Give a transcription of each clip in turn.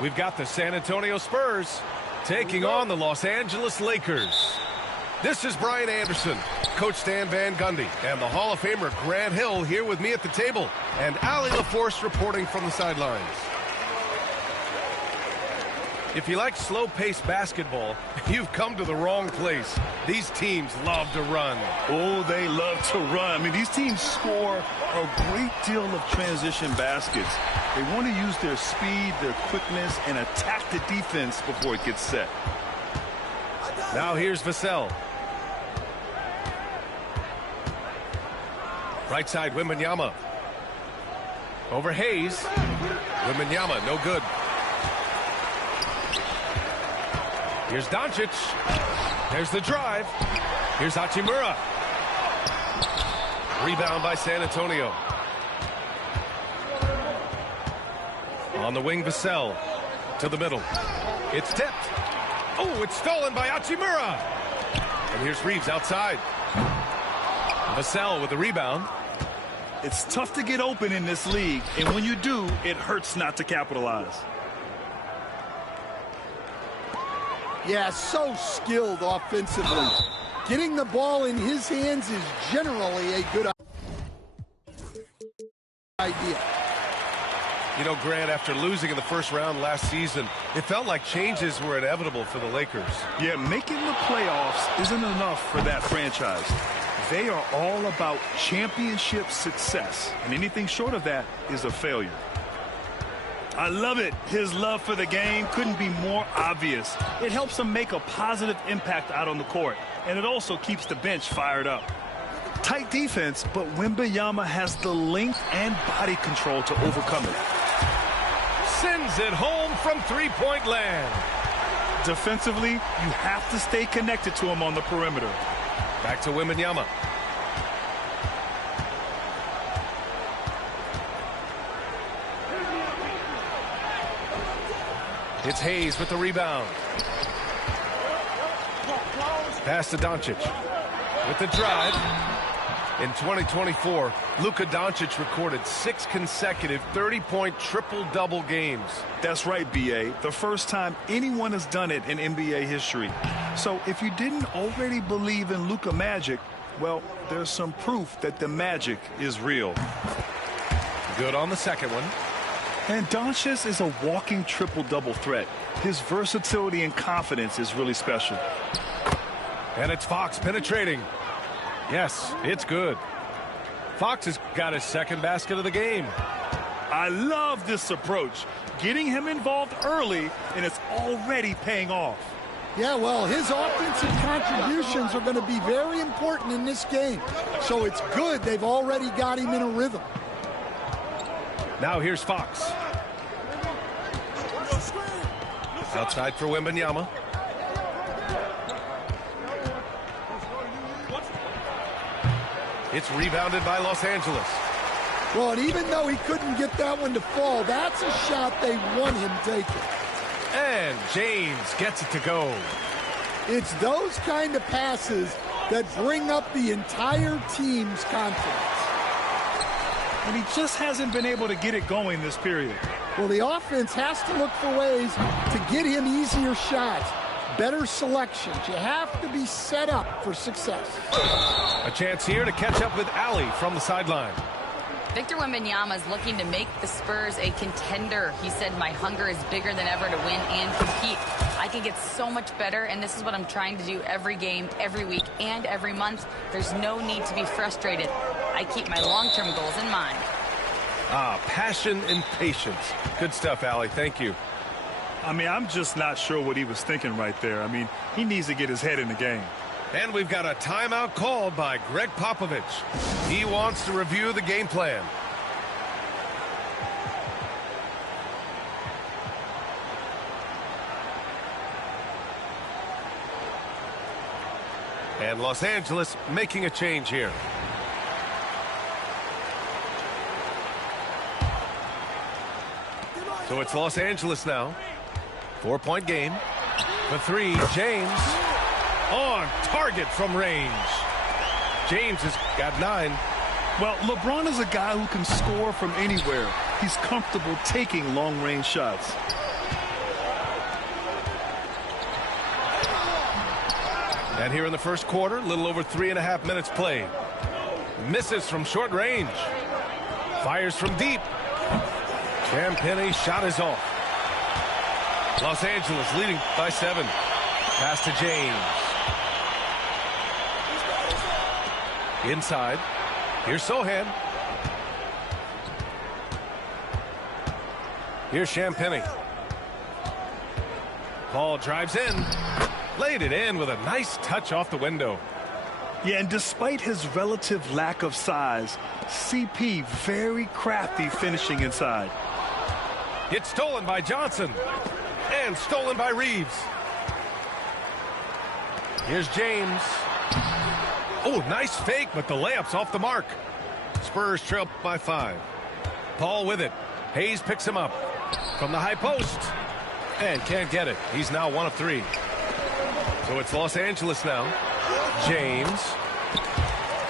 We've got the San Antonio Spurs taking on the Los Angeles Lakers. This is Brian Anderson, Coach Stan Van Gundy, and the Hall of Famer Grant Hill here with me at the table, and Allie LaForce reporting from the sidelines. If you like slow-paced basketball, you've come to the wrong place. These teams love to run. Oh, they love to run. I mean, these teams score a great deal of transition baskets. They want to use their speed, their quickness, and attack the defense before it gets set. Now here's Vassell. Right side, Wembanyama. Over Hayes. Wembanyama, no good. Here's Doncic. There's the drive. Here's Hachimura. Rebound by San Antonio. On the wing, Vassell. To the middle. It's tipped. Oh, it's stolen by Hachimura. And here's Reeves outside. Vassell with the rebound. It's tough to get open in this league, and when you do, it hurts not to capitalize. Yeah, so skilled offensively. Getting the ball in his hands is generally a good idea. You know, Grant, after losing in the first round last season, it felt like changes were inevitable for the Lakers. Yeah, making the playoffs isn't enough for that franchise. They are all about championship success, and anything short of that is a failure. I love it. His love for the game couldn't be more obvious. It helps him make a positive impact out on the court, and it also keeps the bench fired up. Tight defense, but Wembanyama has the length and body control to overcome it. Sends it home from three-point land. Defensively, you have to stay connected to him on the perimeter. Back to Wembanyama. It's Hayes with the rebound. Pass to Doncic with the drive. In 2024, Luka Doncic recorded 6 consecutive 30-point triple-double games. That's right, B.A. The first time anyone has done it in NBA history. So if you didn't already believe in Luka Magic, well, there's some proof that the magic is real. Good on the second one. And Doncic is a walking triple-double threat. His versatility and confidence is really special. And it's Fox penetrating. Yes, it's good. Fox has got his second basket of the game. I love this approach. Getting him involved early, and it's already paying off. Yeah, well, his offensive contributions are going to be very important in this game. So it's good they've already got him in a rhythm. Now here's Fox. Outside for Wembanyama. It's rebounded by Los Angeles. Well, and even though he couldn't get that one to fall, that's a shot they want him taking. And James gets it to go. It's those kind of passes that bring up the entire team's confidence. And he just hasn't been able to get it going this period. Well, the offense has to look for ways to get him easier shots, better selections. You have to be set up for success. A chance here to catch up with Allie from the sideline. Victor Wembanyama is looking to make the Spurs a contender. He said, my hunger is bigger than ever to win and compete. I can get so much better, and this is what I'm trying to do every game, every week, and every month. There's no need to be frustrated. I keep my long-term goals in mind. Passion and patience. Good stuff, Allie. Thank you. I mean, I'm just not sure what he was thinking right there. I mean, he needs to get his head in the game. And we've got a timeout called by Greg Popovich. He wants to review the game plan. And Los Angeles making a change here. So it's Los Angeles now. 4-point game. For 3, James. On target from range. James has got 9. Well, LeBron is a guy who can score from anywhere. He's comfortable taking long-range shots. And here in the first quarter, a little over 3.5 minutes played. Misses from short range. Fires from deep. Champagnie shot is off. Los Angeles leading by 7. Pass to James. Inside. Here's Sochan. Here's Champagnie. Paul drives in. Laid it in with a nice touch off the window. Yeah, and despite his relative lack of size, CP very crafty finishing inside. It's stolen by Johnson. And stolen by Reeves. Here's James. Oh, nice fake, but the layup's off the mark. Spurs trail by 5. Paul with it. Hayes picks him up from the high post. And can't get it. He's now 1 of 3. So it's Los Angeles now. James.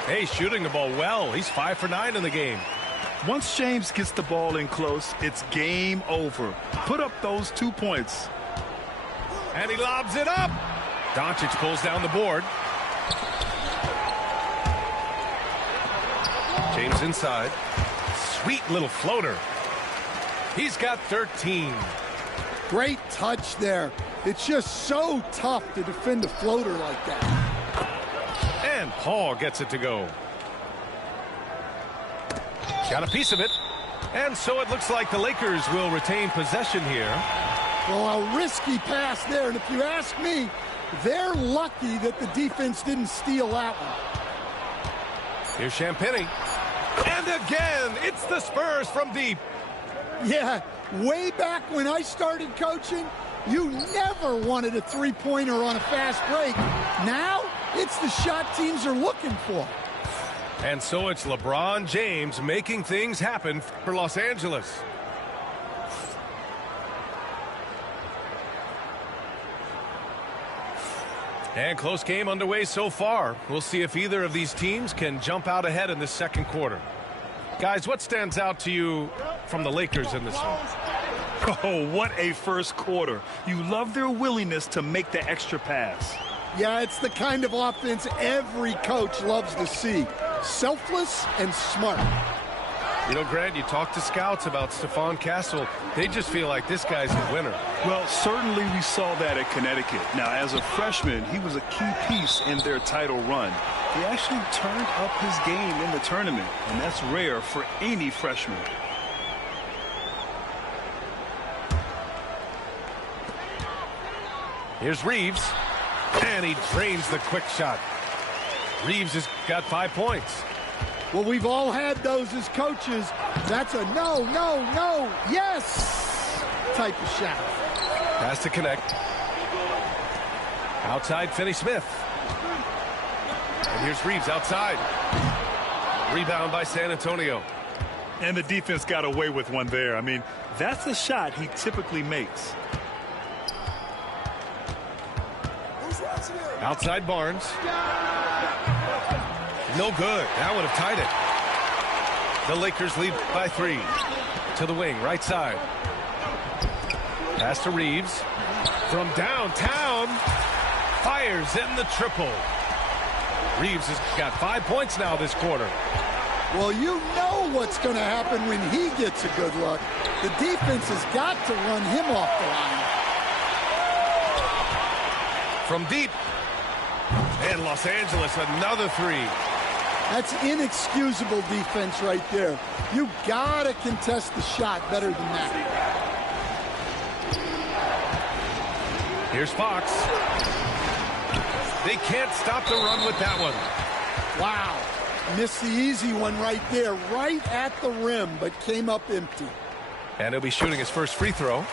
Hayes shooting the ball well. He's 5 for 9 in the game. Once James gets the ball in close, it's game over. Put up those 2 points. And he lobs it up. Doncic pulls down the board. James inside. Sweet little floater. He's got 13. Great touch there. It's just so tough to defend a floater like that. And Paul gets it to go. Got a piece of it. And so it looks like the Lakers will retain possession here. Well, a risky pass there. And if you ask me, they're lucky that the defense didn't steal that one. Here's Champagnie. And again, it's the Spurs from deep. Yeah, way back when I started coaching, you never wanted a three-pointer on a fast break. Now, it's the shot teams are looking for. And so it's LeBron James making things happen for Los Angeles. And close game underway so far. We'll see if either of these teams can jump out ahead in the second quarter. Guys, what stands out to you from the Lakers in this one? Oh, what a first quarter. You love their willingness to make the extra pass. Yeah, it's the kind of offense every coach loves to see. Selfless and smart. You know, Grant, you talk to scouts about Stephon Castle. They just feel like this guy's a winner. Well, certainly we saw that at Connecticut. Now, as a freshman, he was a key piece in their title run. He actually turned up his game in the tournament, and that's rare for any freshman. Here's Reeves, and he drains the quick shot. Reeves has got 5 points. Well, we've all had those as coaches. That's a no, no, no, yes type of shot. Has to connect. Outside, Finney-Smith. And here's Reeves outside. Rebound by San Antonio. And the defense got away with one there. I mean, that's a shot he typically makes. Outside Barnes. No good. That would have tied it. The Lakers lead by 3. To the wing, right side. Pass to Reeves. From downtown. Fires in the triple. Reeves has got 5 points now this quarter. Well, you know what's going to happen when he gets a good look. The defense has got to run him off the line. From deep. And Los Angeles, another 3. That's inexcusable defense right there. You got to contest the shot better than that. Here's Fox. They can't stop the run with that one. Wow. Missed the easy one right there, right at the rim, but came up empty. And he'll be shooting his first free throw.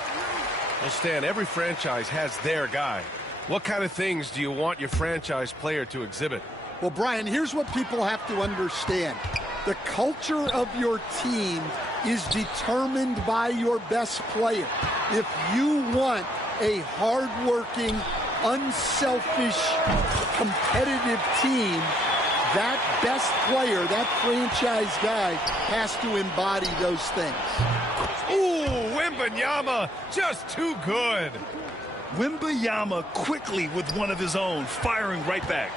Well, Stan, every franchise has their guy. What kind of things do you want your franchise player to exhibit? Well, Brian, here's what people have to understand. The culture of your team is determined by your best player. If you want a hardworking, unselfish, competitive team, that best player, that franchise guy, has to embody those things. Ooh, Wembanyama, just too good. Wembanyama quickly with one of his own, firing right back.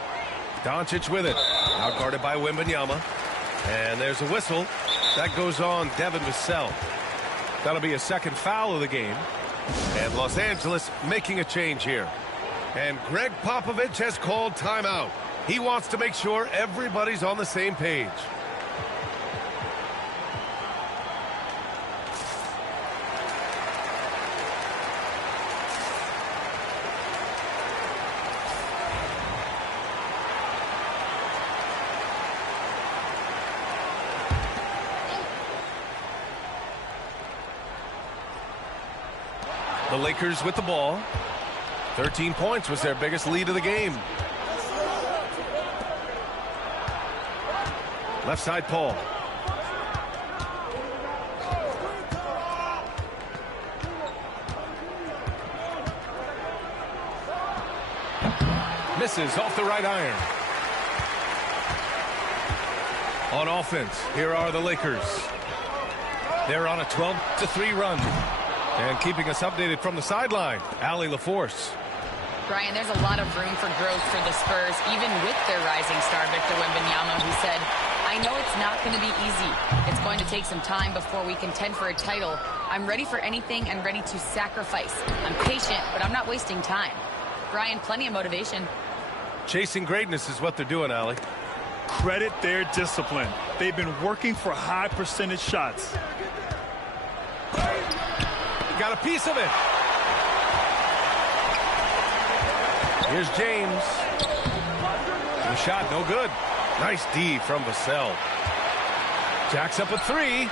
Doncic with it. Now guarded by Wembanyama. And there's a whistle. That goes on Devin Vassell. That'll be a second foul of the game. And Los Angeles making a change here. And Greg Popovich has called timeout. He wants to make sure everybody's on the same page. The Lakers with the ball. 13 points was their biggest lead of the game. Left side, Paul. Misses off the right iron. On offense, here are the Lakers. They're on a 12-3 run. And keeping us updated from the sideline, Allie LaForce. Brian, there's a lot of room for growth for the Spurs, even with their rising star, Victor Wembanyama, who said, I know it's not going to be easy. It's going to take some time before we contend for a title. I'm ready for anything and ready to sacrifice. I'm patient, but I'm not wasting time. Brian, plenty of motivation. Chasing greatness is what they're doing, Allie. Credit their discipline. They've been working for high percentage shots. Got a piece of it. Here's James. The shot, no good. Nice D from Vassell. Jacks up a three.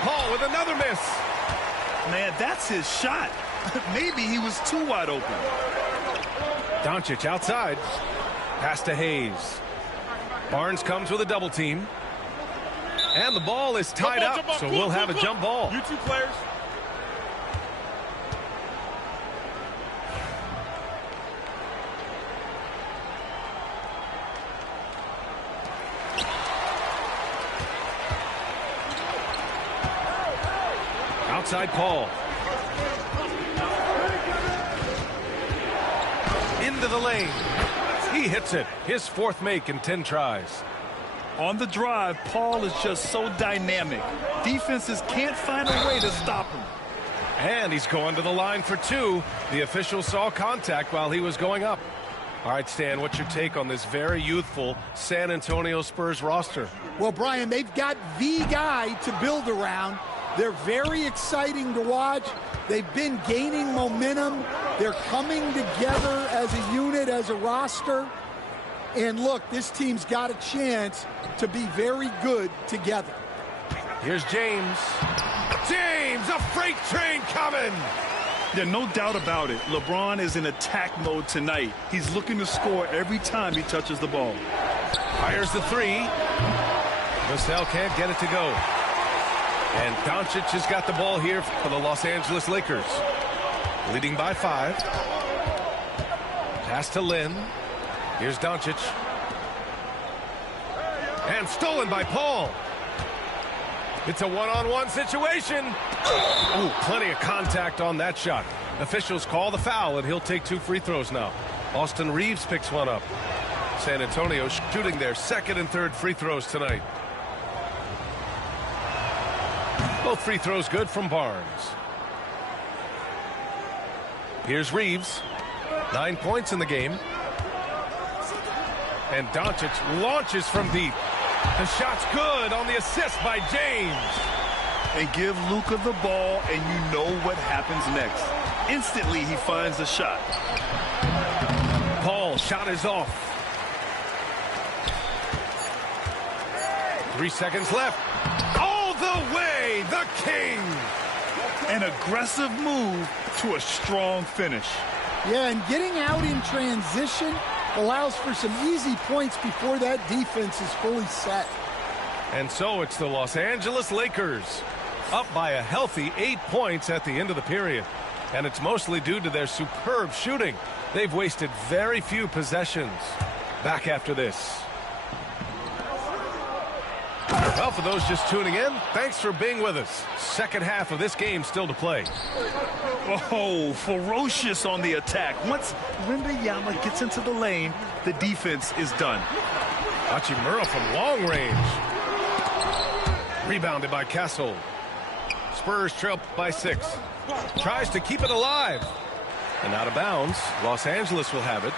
Paul with another miss. Man, that's his shot. Maybe he was too wide open. Doncic outside. Pass to Hayes. Barnes comes with a double team. And the ball is tied up, so we'll have a jump ball. You two players. Outside Paul. Into the lane. He hits it. His fourth make in 10 tries. On the drive, Paul is just so dynamic. Defenses can't find a way to stop him. And he's going to the line for two. The official saw contact while he was going up. All right, Stan, what's your take on this very youthful San Antonio Spurs roster? Well, Brian, they've got the guy to build around. They're very exciting to watch. They've been gaining momentum. They're coming together as a unit, as a roster. And look, this team's got a chance to be very good together. Here's James. James, a freight train coming. Yeah, no doubt about it. LeBron is in attack mode tonight. He's looking to score every time he touches the ball. Fires the three. Vassell can't get it to go. And Doncic has got the ball here for the Los Angeles Lakers. Leading by 5. Pass to Lin. Here's Doncic. And stolen by Paul. It's a one-on-one situation. Oh, plenty of contact on that shot. Officials call the foul, and he'll take 2 free throws now. Austin Reeves picks one up. San Antonio shooting their second and third free throws tonight. Both free throws good from Barnes. Here's Reeves. 9 points in the game. And Doncic launches from deep. The shot's good on the assist by James. And give Luka the ball, and you know what happens next. Instantly, he finds the shot. Paul, shot is off. 3 seconds left. All the way, the King. An aggressive move to a strong finish. Yeah, and getting out in transition allows for some easy points before that defense is fully set. And so it's the Los Angeles Lakers up by a healthy 8 points at the end of the period. And it's mostly due to their superb shooting. They've wasted very few possessions. Back after this. Well, for those just tuning in, thanks for being with us. Second half of this game still to play. Oh, ferocious on the attack. Once Wembanyama gets into the lane, the defense is done. Hachimura from long range. Rebounded by Castle. Spurs trail by 6. Tries to keep it alive. And out of bounds. Los Angeles will have it.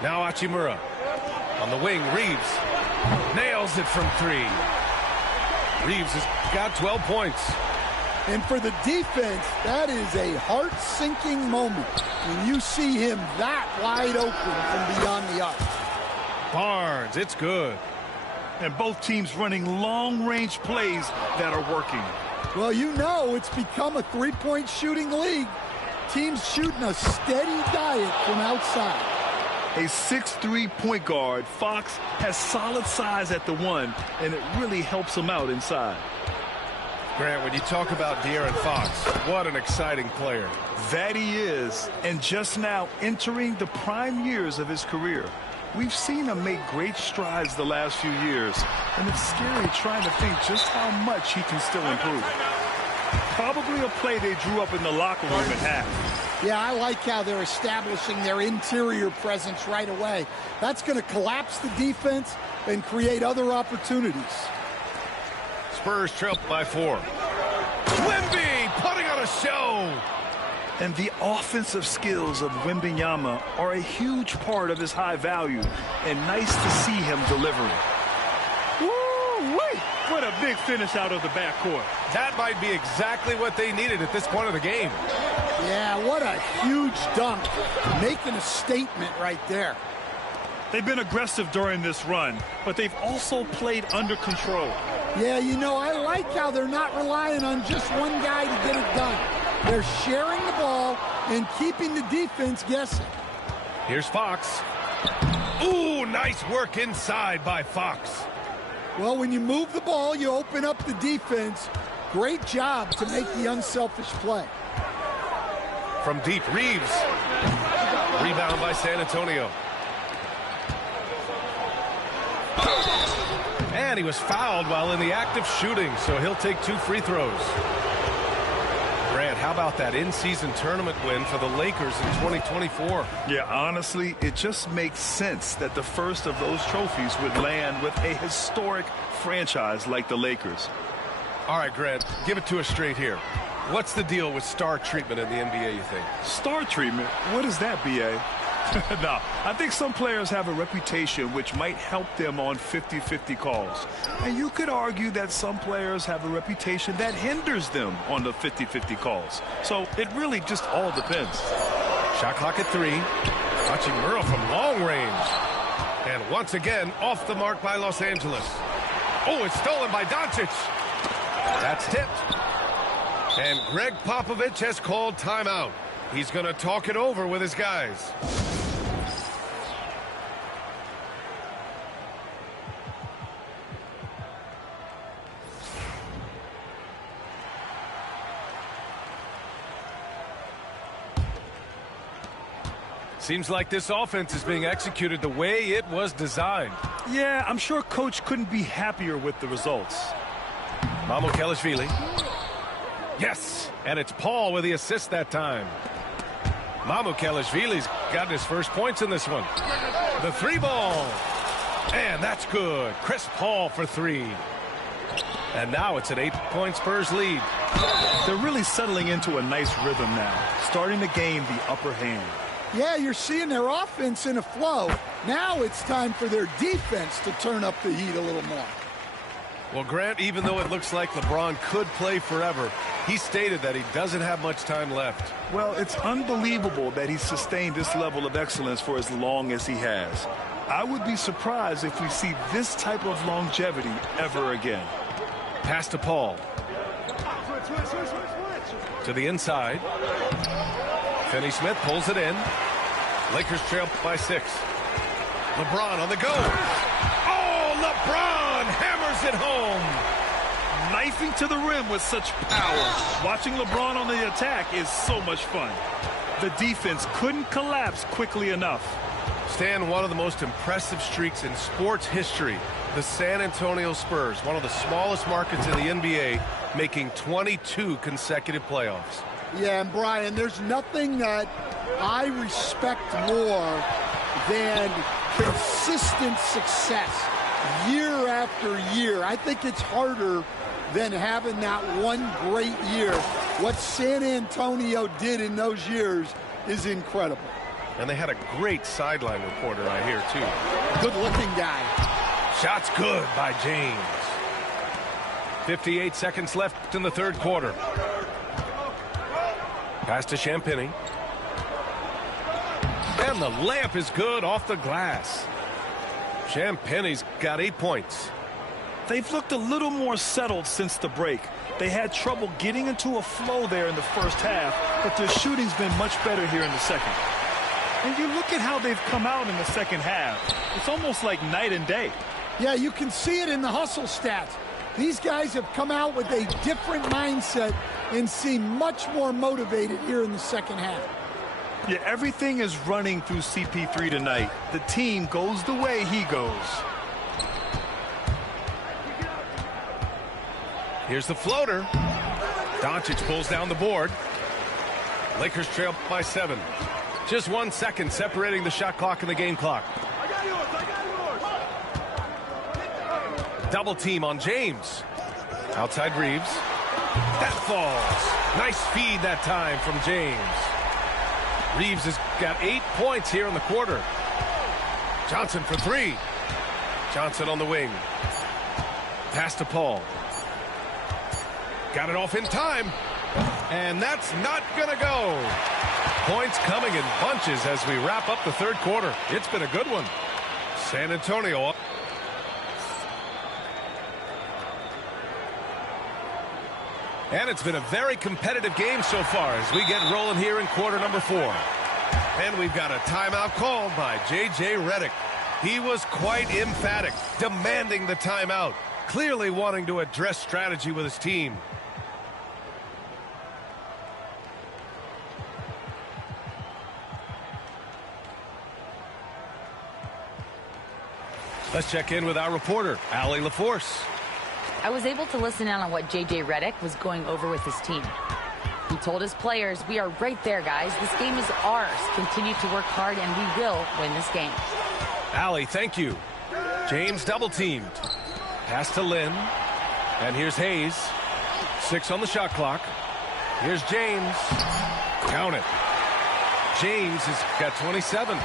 Now Hachimura. On the wing, Reeves. Nails it from 3. Reeves has got 12 points. And for the defense, that is a heart-sinking moment when you see him that wide open from beyond the arc. Barnes, it's good. And both teams running long-range plays that are working. Well, you know it's become a three-point shooting league. Teams shooting a steady diet from outside. A 6'3" point guard, Fox has solid size at the 1, and it really helps him out inside. Grant, when you talk about De'Aaron Fox, what an exciting player. That he is, and just now entering the prime years of his career. We've seen him make great strides the last few years, and it's scary trying to think just how much he can still improve. Probably a play they drew up in the locker room at half. Yeah, I like how they're establishing their interior presence right away. That's going to collapse the defense and create other opportunities. Spurs trail by 4. Wemby putting on a show. And the offensive skills of Wembanyama are a huge part of his high value, and nice to see him delivering. Woo-wee! What a big finish out of the backcourt. That might be exactly what they needed at this point of the game. Yeah, what a huge dunk. Making a statement right there. They've been aggressive during this run, but they've also played under control. Yeah, you know, I like how they're not relying on just one guy to get it done. They're sharing the ball and keeping the defense guessing. Here's Fox. Ooh, nice work inside by Fox. Well, when you move the ball, you open up the defense. Great job to make the unselfish play. From deep, Reeves. Rebound by San Antonio. And he was fouled while in the act of shooting, so he'll take 2 free throws. Grant, how about that in-season tournament win for the Lakers in 2024? Yeah, honestly, it just makes sense that the first of those trophies would land with a historic franchise like the Lakers. All right, Grant, give it to us straight here. What's the deal with star treatment in the NBA, you think? Star treatment? What is that, B.A.? No, I think some players have a reputation which might help them on 50-50 calls. And you could argue that some players have a reputation that hinders them on the 50-50 calls. So it really just all depends. Shot clock at 3. Hachimura from long range. And once again, off the mark by Los Angeles. Oh, it's stolen by Doncic. That's tipped. And Greg Popovich has called timeout. He's going to talk it over with his guys. Seems like this offense is being executed the way it was designed. Yeah, I'm sure Coach couldn't be happier with the results. Mamukelashvili. Yes, and it's Paul with the assist that time. Mamukelashvili's gotten his first points in this one. The 3-ball. And that's good. Chris Paul for 3. And now it's an 8-point Spurs lead. They're really settling into a nice rhythm now, starting to gain the upper hand. Yeah, you're seeing their offense in a flow. Now it's time for their defense to turn up the heat a little more. Well, Grant, even though it looks like LeBron could play forever, he stated that he doesn't have much time left. Well, it's unbelievable that he's sustained this level of excellence for as long as he has. I would be surprised if we see this type of longevity ever again. Pass to Paul. To the inside. Finney-Smith pulls it in. Lakers trail by 6. LeBron on the go. Oh, LeBron hammers it home. Knifing to the rim with such power. Watching LeBron on the attack is so much fun. The defense couldn't collapse quickly enough. Stan, one of the most impressive streaks in sports history. The San Antonio Spurs, one of the smallest markets in the NBA, making 22 consecutive playoffs. Yeah, and Brian, there's nothing that I respect more than consistent success year after year. I think it's harder than having that one great year. What San Antonio did in those years is incredible. And they had a great sideline reporter, I hear, too. Good-looking guy. Shot's good by James. 58 seconds left in the third quarter. Pass to Champagnie. And the layup is good off the glass. Champagnie's got 8 points. They've looked a little more settled since the break. They had trouble getting into a flow there in the first half, but their shooting's been much better here in the second. And you look at how they've come out in the second half. It's almost like night and day. Yeah, you can see it in the hustle stats. These guys have come out with a different mindset and seem much more motivated here in the second half. Yeah, everything is running through CP3 tonight. The team goes the way he goes. Here's the floater. Doncic pulls down the board. Lakers trail by 7. Just 1 second separating the shot clock and the game clock. Double team on James. Outside Reeves. That falls. Nice feed that time from James. Reeves has got 8 points here in the quarter. Johnson for 3. Johnson on the wing. Pass to Paul. Got it off in time. And that's not going to go. Points coming in bunches as we wrap up the third quarter. It's been a good one. San Antonio up. And it's been a very competitive game so far as we get rolling here in quarter number 4. And we've got a timeout called by J.J. Redick. He was quite emphatic, demanding the timeout, clearly wanting to address strategy with his team. Let's check in with our reporter, Allie LaForce. I was able to listen in on what J.J. Redick was going over with his team. He told his players, we are right there, guys. This game is ours. Continue to work hard, and we will win this game. Allie, thank you. James double-teamed. Pass to Lynn. And here's Hayes. 6 on the shot clock. Here's James. Count it. James has got 27.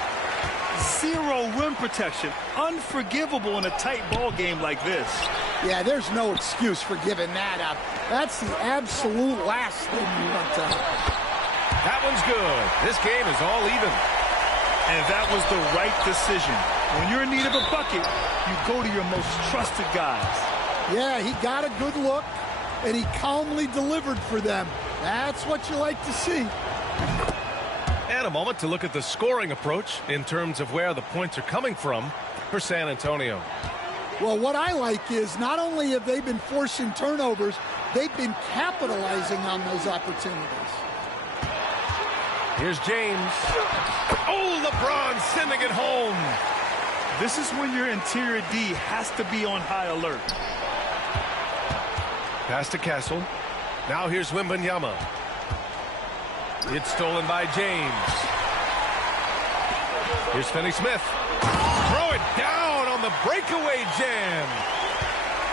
0 rim protection. Unforgivable in a tight ball game like this. Yeah, there's no excuse for giving that up. That's the absolute last thing you want to happen. That one's good. This game is all even. And that was the right decision. When you're in need of a bucket, you go to your most trusted guys. Yeah, he got a good look, and he calmly delivered for them. That's what you like to see. And a moment to look at the scoring approach in terms of where the points are coming from for San Antonio. Well, what I like is not only have they been forcing turnovers, they've been capitalizing on those opportunities. Here's James. Oh, LeBron sending it home. This is when your interior D has to be on high alert. Pass to Castle. Now here's Wembanyama. It's stolen by James. Here's Finney-Smith. Throw it down on the breakaway jam.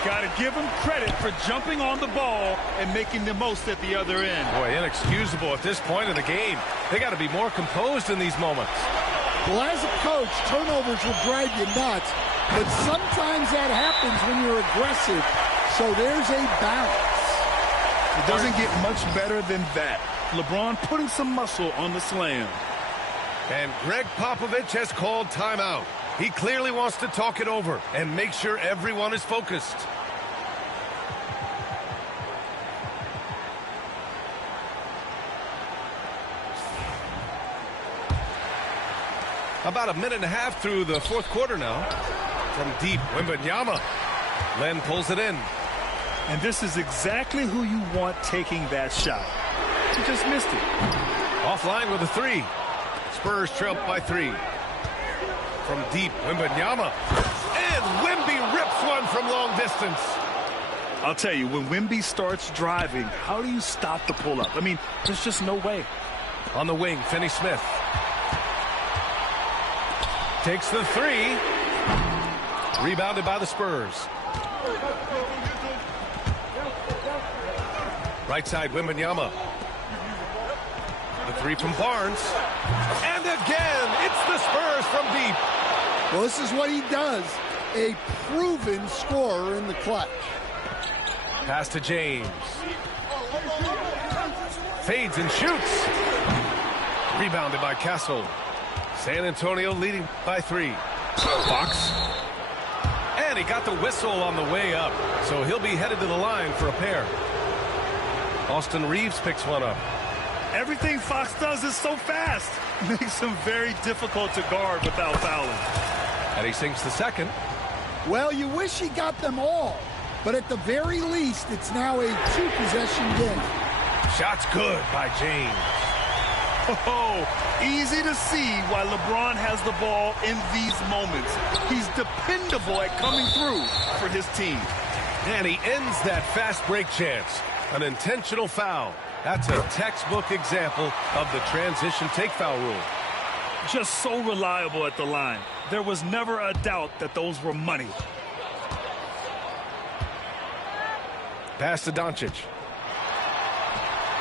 Got to give him credit for jumping on the ball and making the most at the other end. Boy, inexcusable at this point in the game. They got to be more composed in these moments. Well, as a coach, turnovers will drive you nuts, but sometimes that happens when you're aggressive. So there's a balance. It doesn't get much better than that. LeBron putting some muscle on the slam. And Greg Popovich has called timeout. He clearly wants to talk it over and make sure everyone is focused. About a minute and a half through the fourth quarter now. From deep, Wembanyama. Len pulls it in. And this is exactly who you want taking that shot. He just missed it. Offline with a 3. Spurs trail by 3. from deep. Wembanyama. And Wemby rips one from long distance. I'll tell you, when Wemby starts driving, how do you stop the pull-up? I mean, there's just no way. On the wing, Finney-Smith. Takes the three. Rebounded by the Spurs. Right side, Wembanyama. The three from Barnes. And again, it's the Spurs from deep. Well, this is what he does. A proven scorer in the clutch. Pass to James. Fades and shoots. Rebounded by Castle. San Antonio leading by 3. Fox. And he got the whistle on the way up. So he'll be headed to the line for a pair. Austin Reeves picks one up. Everything Fox does is so fast. Makes him very difficult to guard without fouling. And he sinks the second. Well, you wish he got them all. But at the very least, it's now a 2-possession game. Shot's good by James. Oh, easy to see why LeBron has the ball in these moments. He's dependable at coming through for his team. And he ends that fast break chance. An intentional foul. That's a textbook example of the transition take foul rule. Just so reliable at the line. There was never a doubt that those were money. Pass to Doncic.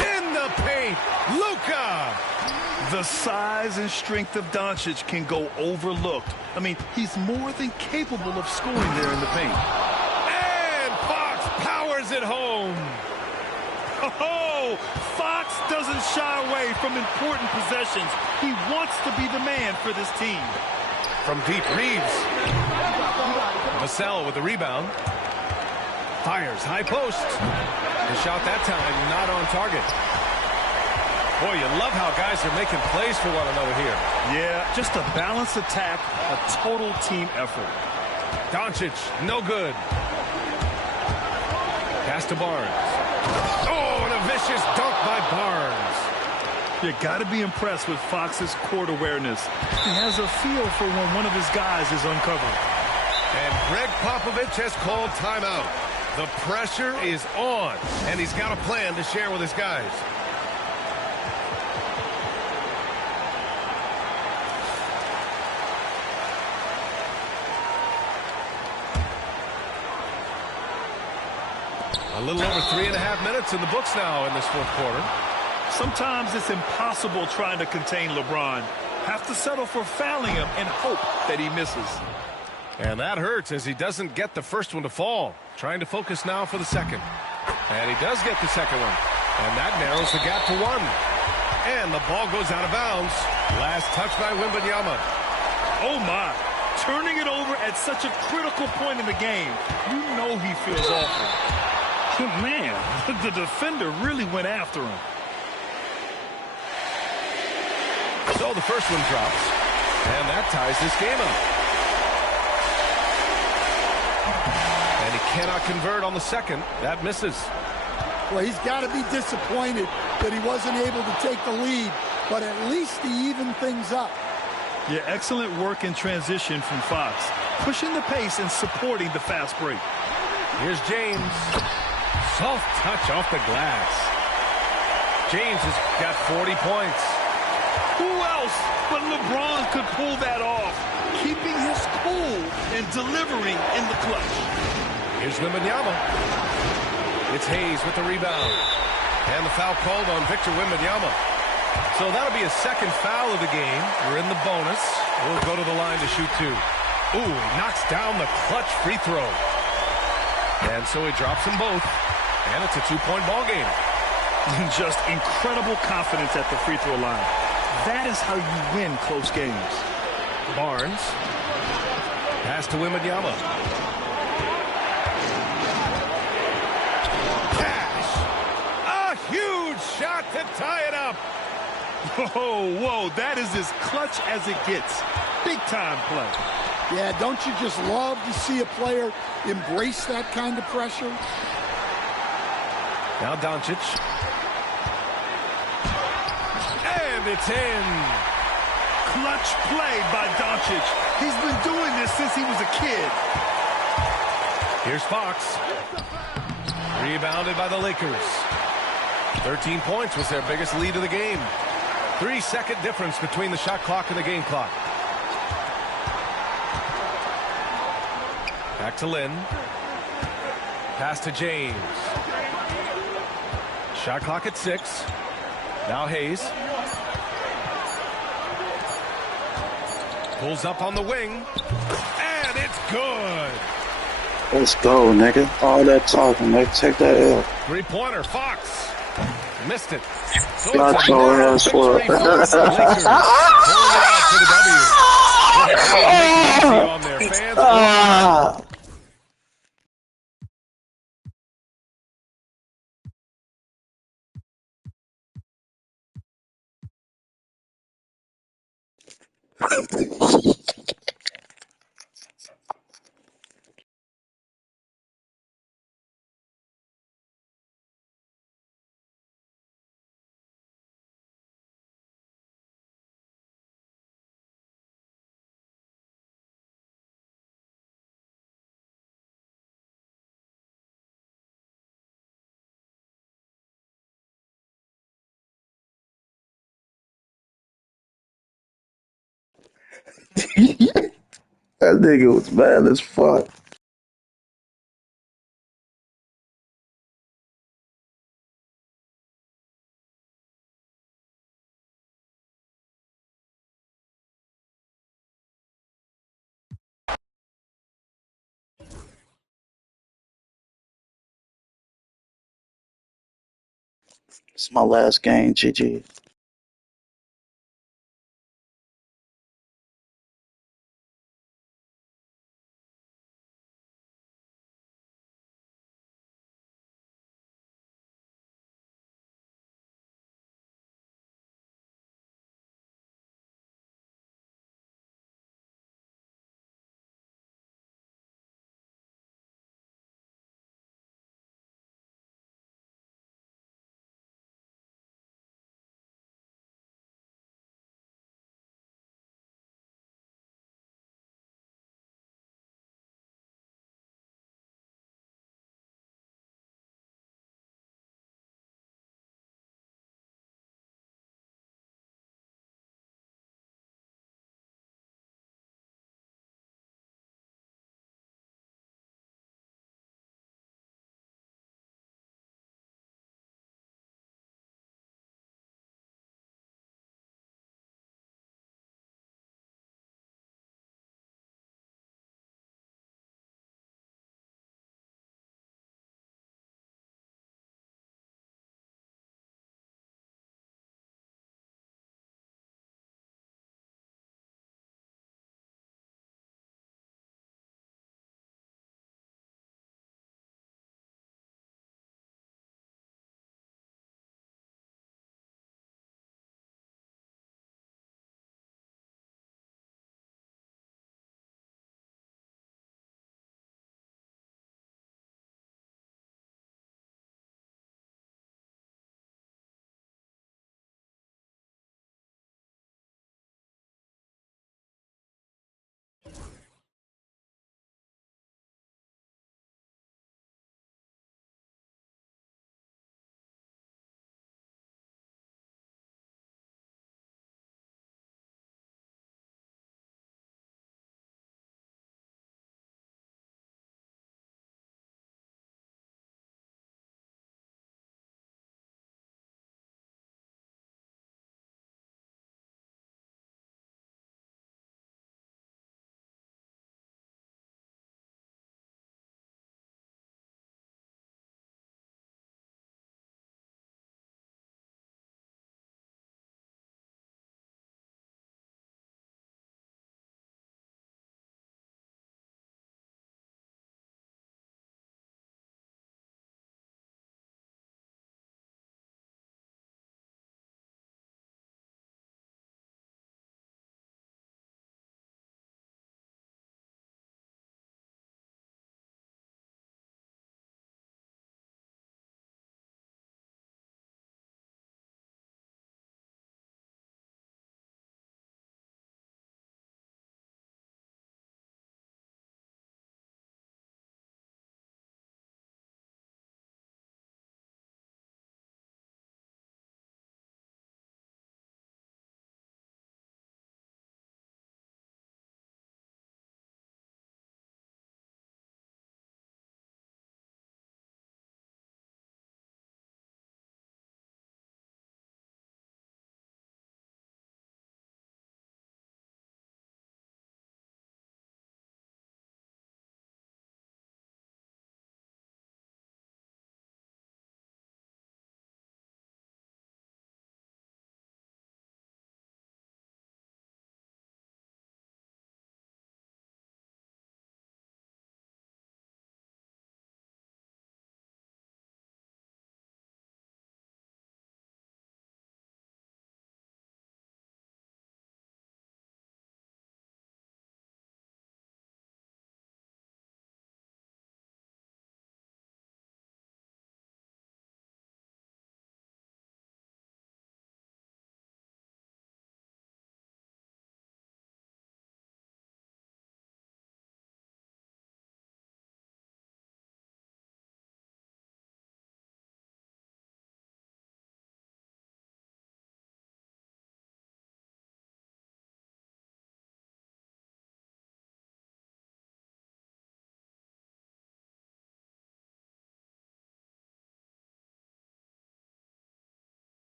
In the paint, Luka. The size and strength of Doncic can go overlooked. I mean, he's more than capable of scoring there in the paint. And Fox powers it home. Oh, Fox doesn't shy away from important possessions. He wants to be the man for this team. From deep, Reeves. Vassell with the rebound. Fires, high post. The shot that time not on target. Boy, you love how guys are making plays for one another here. Yeah, just a balanced attack, a total team effort. Doncic, no good. Pass to Barnes. Oh, and a vicious dunk by Barnes. You got to be impressed with Fox's court awareness. He has a feel for when one of his guys is uncovered. And Greg Popovich has called timeout. The pressure is on, and he's got a plan to share with his guys. A little over 3.5 minutes in the books now in this fourth quarter. Sometimes it's impossible trying to contain LeBron. Have to settle for fouling him and hope that he misses. And that hurts as he doesn't get the first one to fall. Trying to focus now for the second. And he does get the second one. And that narrows the gap to 1. And the ball goes out of bounds. Last touch by Wembanyama. Oh, my. Turning it over at such a critical point in the game. You know he feels awful. Man, the defender really went after him. So the first one drops. And that ties this game up. And he cannot convert on the second. That misses. Well, he's got to be disappointed that he wasn't able to take the lead, but at least he evened things up. Yeah, excellent work in transition from Fox. Pushing the pace and supporting the fast break. Here's James. Soft touch off the glass. James has got 40 points. Who else but LeBron could pull that off? Keeping his cool and delivering in the clutch. Here's Wembanyama. It's Hayes with the rebound. And the foul called on Victor Wembanyama. So that'll be a second foul of the game. We're in the bonus. We'll go to the line to shoot 2. Ooh, he knocks down the clutch free throw. And so he drops them both. And it's a 2-point ball game. Just incredible confidence at the free throw line. That is how you win close games. Barnes. Pass to Wembanyama. Cash. A huge shot to tie it up. Whoa, that is as clutch as it gets. Big time play. Yeah, don't you just love to see a player embrace that kind of pressure? Now Doncic. And it's in. Clutch play by Doncic. He's been doing this since he was a kid. Here's Fox. Rebounded by the Lakers. 13 points was their biggest lead of the game. 3-second difference between the shot clock and the game clock. Back to Lynn. Pass to James. Shot clock at 6. Now Hayes. Pulls up on the wing. And it's good. Let's go, nigga. All that talking, nigga. Take that L. Three-pointer, Fox. Missed it. So Got your ass for it. Pulling it out for the W. On their fans. That nigga was mad as fuck. It's my last game, GG.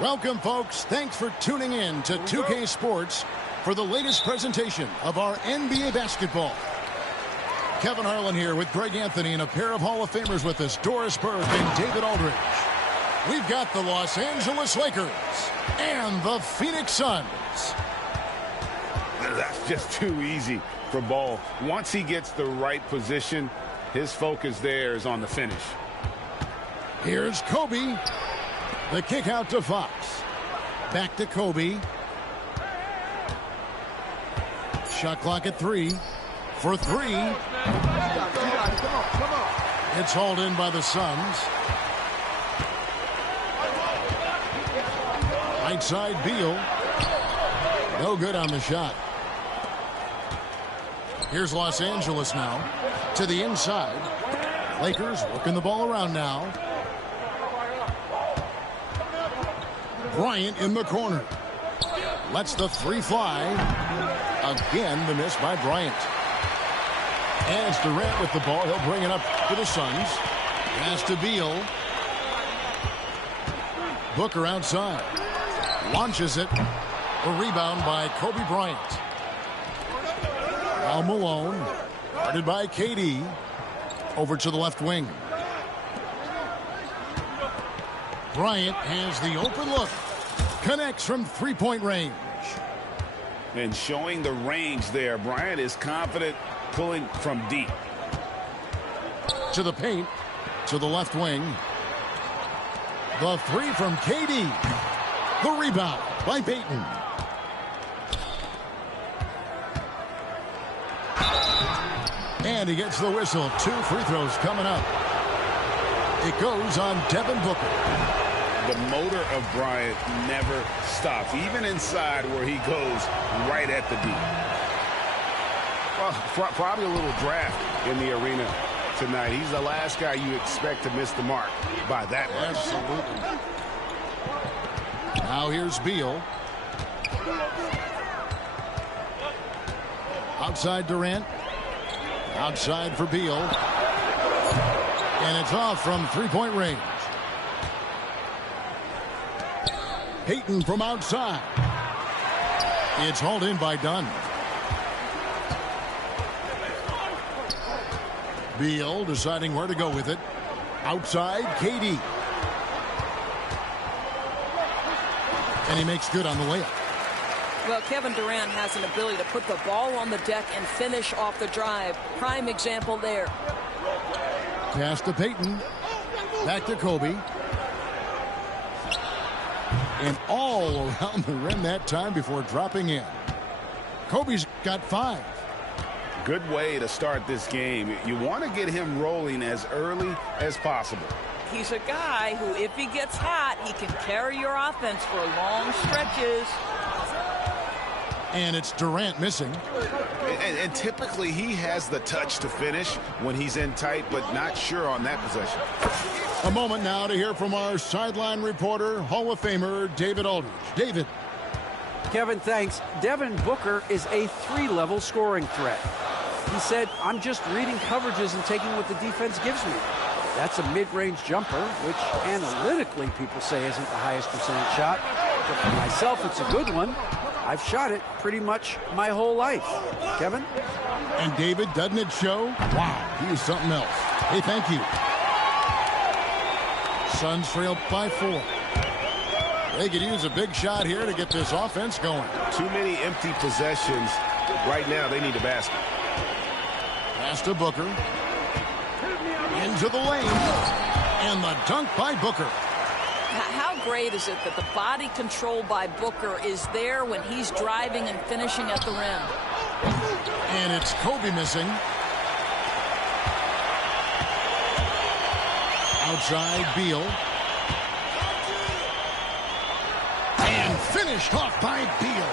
Welcome, folks. Thanks for tuning in to 2K Sports for the latest presentation of our NBA basketball. Kevin Harlan here with Greg Anthony and a pair of Hall of Famers with us, Doris Burke and David Aldridge. We've got the Los Angeles Lakers and the Phoenix Suns. That's just too easy for Ball. Once he gets the right position, his focus there is on the finish. Here's Kobe. The kick out to Fox. Back to Kobe. Shot clock at 3. For 3. It's hauled in by the Suns. Right side, Beal. No good on the shot. Here's Los Angeles now. To the inside. Lakers working the ball around now. Bryant in the corner. Lets the 3 fly. Again, the miss by Bryant. And it's Durant with the ball. He'll bring it up to the Suns. Pass to Beal. Booker outside. Launches it. A rebound by Kobe Bryant. Al Malone. Guarded by KD. Over to the left wing. Bryant has the open look. Connects from three-point range. And showing the range there, Bryant is confident pulling from deep. To the paint. To the left wing. The 3 from KD. The rebound by Payton. And he gets the whistle. 2 free throws coming up. It goes on Devin Booker. The motor of Bryant never stops, even inside where he goes right at the D. Well, probably a little draft in the arena tonight. He's the last guy you expect to miss the mark by that much. Absolutely. Now here's Beal. Outside Durant. Outside for Beal. And it's off from three-point range. Payton from outside. It's hauled in by Dunn. Beal deciding where to go with it. Outside, KD. And he makes good on the layup. Well, Kevin Durant has an ability to put the ball on the deck and finish off the drive. Prime example there. Pass to Payton. Back to Kobe. And all around the rim that time before dropping in. Kobe's got 5. Good way to start this game. You want to get him rolling as early as possible. He's a guy who, if he gets hot, he can carry your offense for long stretches. And it's Durant missing. And typically he has the touch to finish when he's in tight, but not sure on that possession. A moment now to hear from our sideline reporter, Hall of Famer David Aldridge. David. Kevin, thanks. Devin Booker is a 3-level scoring threat. He said, I'm just reading coverages and taking what the defense gives me. That's a mid-range jumper, which analytically people say isn't the highest percentage shot. But for myself, it's a good one. I've shot it pretty much my whole life. Kevin? And David, doesn't it show? Wow, he is something else. Hey, thank you. Suns trail by 4. They could use a big shot here to get this offense going. Too many empty possessions. Right now, they need a basket. Pass to Booker. Into the lane. And the dunk by Booker. How great is it that the body control by Booker is there when he's driving and finishing at the rim? And it's Kobe missing. Outside, Beal. And finished off by Beal.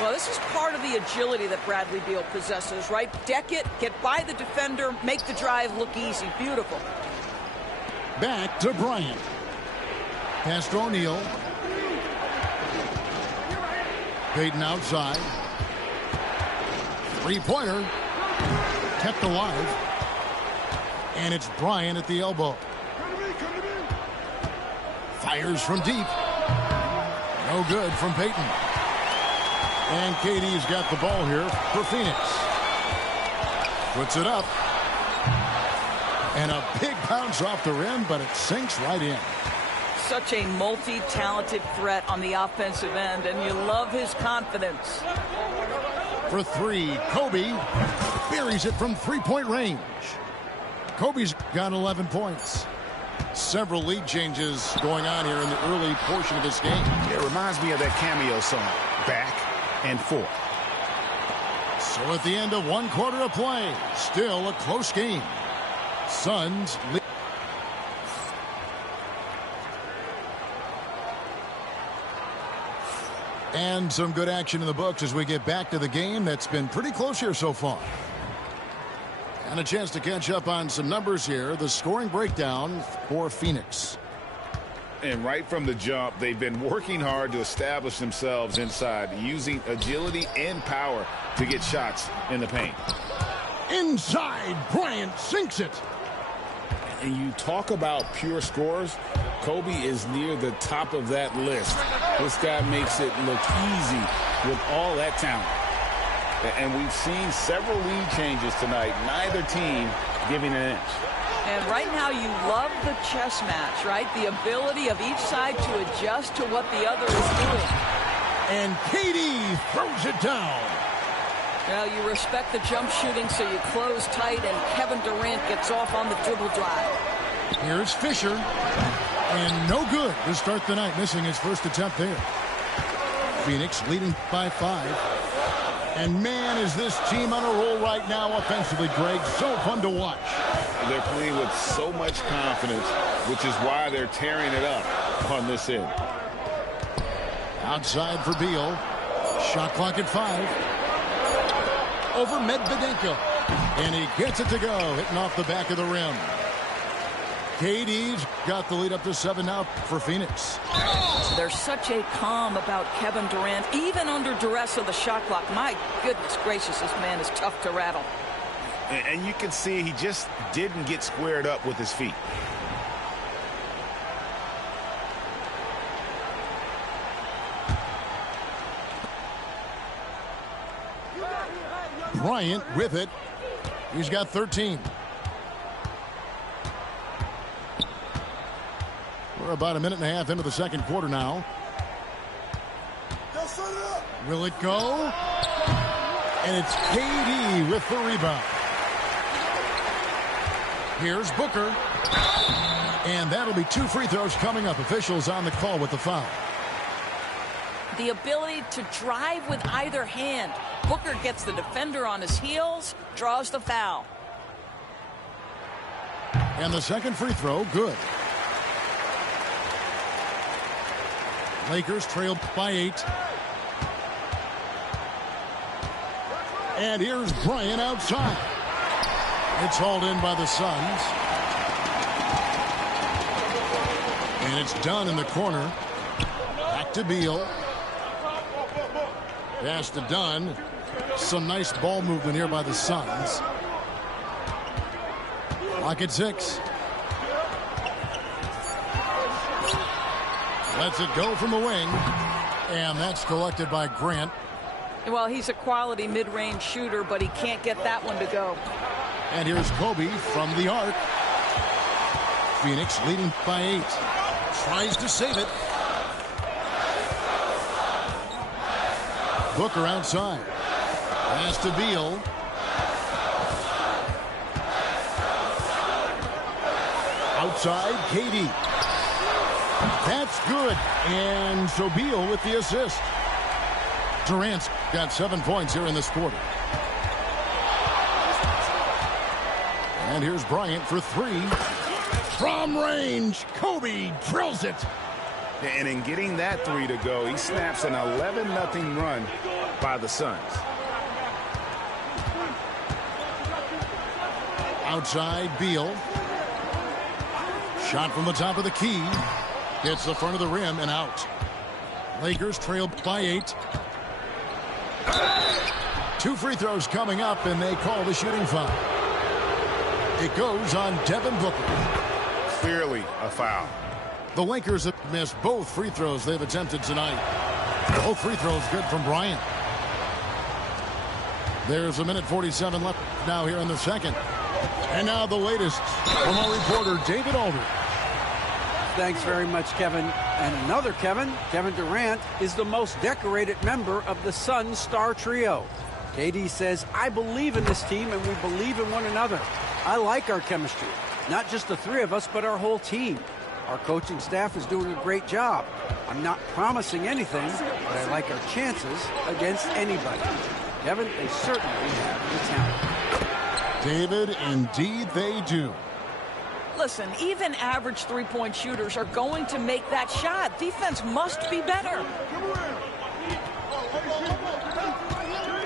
Well, this is part of the agility that Bradley Beal possesses, right? Deck it, get by the defender, make the drive look easy. Beautiful. Back to Bryant. Pass to O'Neal. Payton outside. Three-pointer. Kept alive. And it's Bryant at the elbow. Fires from deep. No good from Payton. And KD's got the ball here for Phoenix. Puts it up. And a big bounce off the rim, but it sinks right in. Such a multi-talented threat on the offensive end, and you love his confidence. For three, Kobe buries it from three-point range. Kobe's got 11 points. Several lead changes going on here in the early portion of this game. It reminds me of that cameo song, Back and Forth. So at the end of one quarter of play, still a close game. Suns lead. And some good action in the books as we get back to the game that's been pretty close here so far. And a chance to catch up on some numbers here. The scoring breakdown for Phoenix. And right from the jump, they've been working hard to establish themselves inside, using agility and power to get shots in the paint. Inside, Bryant sinks it. And you talk about pure scorers, Kobe is near the top of that list. This guy makes it look easy with all that talent. And we've seen several lead changes tonight, neither team giving an inch. And right now you love the chess match, right? The ability of each side to adjust to what the other is doing. And KD throws it down. Well, you respect the jump shooting, so you close tight, and Kevin Durant gets off on the dribble drive. Here's Fisher. And no good to start the night, missing his first attempt there. Phoenix leading by 5. And man, is this team on a roll right now offensively, Greg. So fun to watch. They're playing with so much confidence, which is why they're tearing it up on this end. Outside for Beal. Shot clock at 5. Over Medvedenko. And he gets it to go, hitting off the back of the rim. KD's got the lead up to 7 now for Phoenix. There's such a calm about Kevin Durant, even under duress of the shot clock. My goodness gracious, this man is tough to rattle. And you can see he just didn't get squared up with his feet. Bryant with it. He's got 13. We're about a minute and a half into the second quarter now. Will it go? And it's KD with the rebound. Here's Booker. And that'll be 2 free throws coming up. Officials on the call with the foul. The ability to drive with either hand. Booker gets the defender on his heels, draws the foul. And the second free throw, good. Lakers trail by 8. And here's Bryant outside. It's hauled in by the Suns. And it's done in the corner. Back to Beal. Pass to Dunn. Some nice ball movement here by the Suns. Clock at 6. Lets it go from the wing. And that's collected by Grant. Well, he's a quality mid-range shooter, but he can't get that one to go. And here's Kobe from the arc. Phoenix leading by 8. Tries to save it. Booker outside. Pass to Beal. Outside, KD. That's good. And so Beal with the assist. Durant's got 7 points here in this quarter. And here's Bryant for 3. From range, Kobe drills it. And in getting that 3 to go, he snaps an 11-0 run by the Suns. Outside, Beal. Shot from the top of the key. Hits the front of the rim and out. Lakers trail by 8. 2 free throws coming up, and they call the shooting foul. It goes on Devin Booker. Clearly a foul. The Lakers have missed both free throws they've attempted tonight. Both free throws good from Bryant. There's a minute 47 left now here in the second. And now the latest from our reporter, David Aldridge. Thanks very much, Kevin. And another Kevin, Kevin Durant, is the most decorated member of the Suns star trio. KD says, I believe in this team and we believe in one another. I like our chemistry. Not just the three of us, but our whole team. Our coaching staff is doing a great job. I'm not promising anything, but I like our chances against anybody. Kevin, they certainly have the talent. David, indeed they do. Listen, even average three-point shooters are going to make that shot. Defense must be better.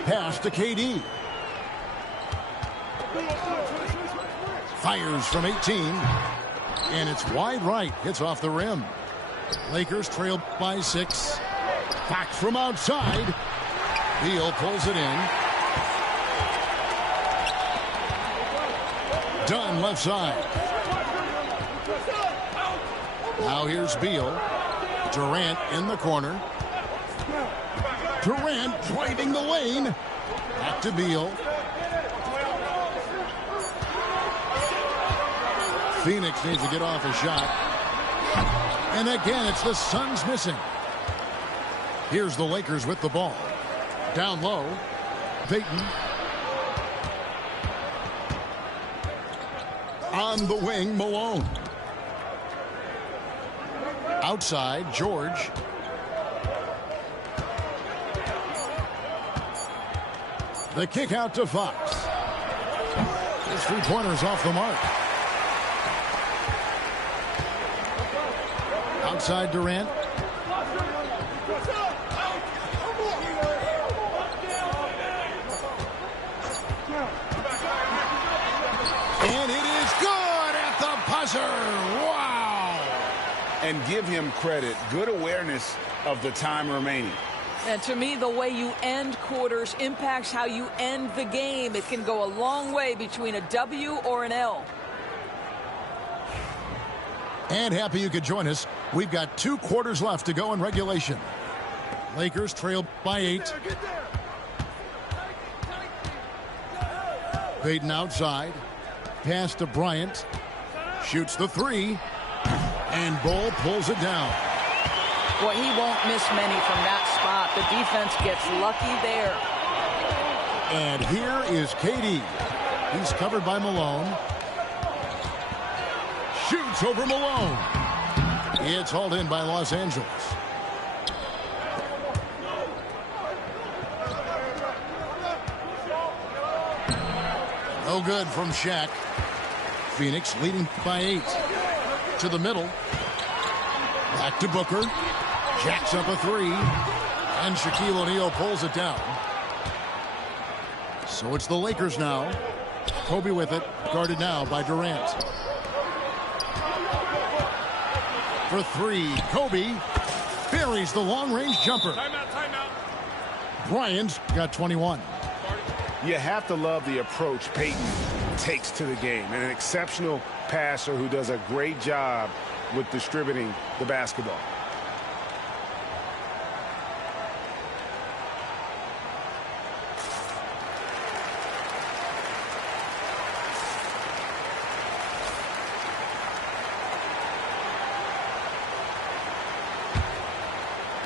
Pass to KD. Fires from 18. And it's wide right. Hits off the rim. Lakers trail by 6. Back from outside. Beal pulls it in. Dunn left side. Now here's Beal. Durant in the corner. Durant driving the lane. Back to Beal. Phoenix needs to get off a shot. And again, it's the Suns missing. Here's the Lakers with the ball. Down low. Payton. On the wing, Malone. Outside, George. The kick out to Fox. His three-pointer's off the mark. Outside Durant. And it is good at the buzzer. Wow. And give him credit. Good awareness of the time remaining. And to me, the way you end quarters impacts how you end the game. It can go a long way between a W or an L. And happy you could join us. We've got 2 quarters left to go in regulation. Lakers trail by 8. Payton outside. Pass to Bryant. Shoots the 3. And Ball pulls it down. Boy, he won't miss many from that spot. The defense gets lucky there. And here is KD. He's covered by Malone. Shoots over Malone. It's hauled in by Los Angeles. No good from Shaq. Phoenix leading by 8. To the middle. Back to Booker. Jacks up a 3. And Shaquille O'Neal pulls it down. So it's the Lakers now. Kobe with it. Guarded now by Durant. For 3. Kobe buries the long-range jumper. Timeout. Bryant's got 21. You have to love the approach Payton takes to the game. And an exceptional passer who does a great job with distributing the basketball.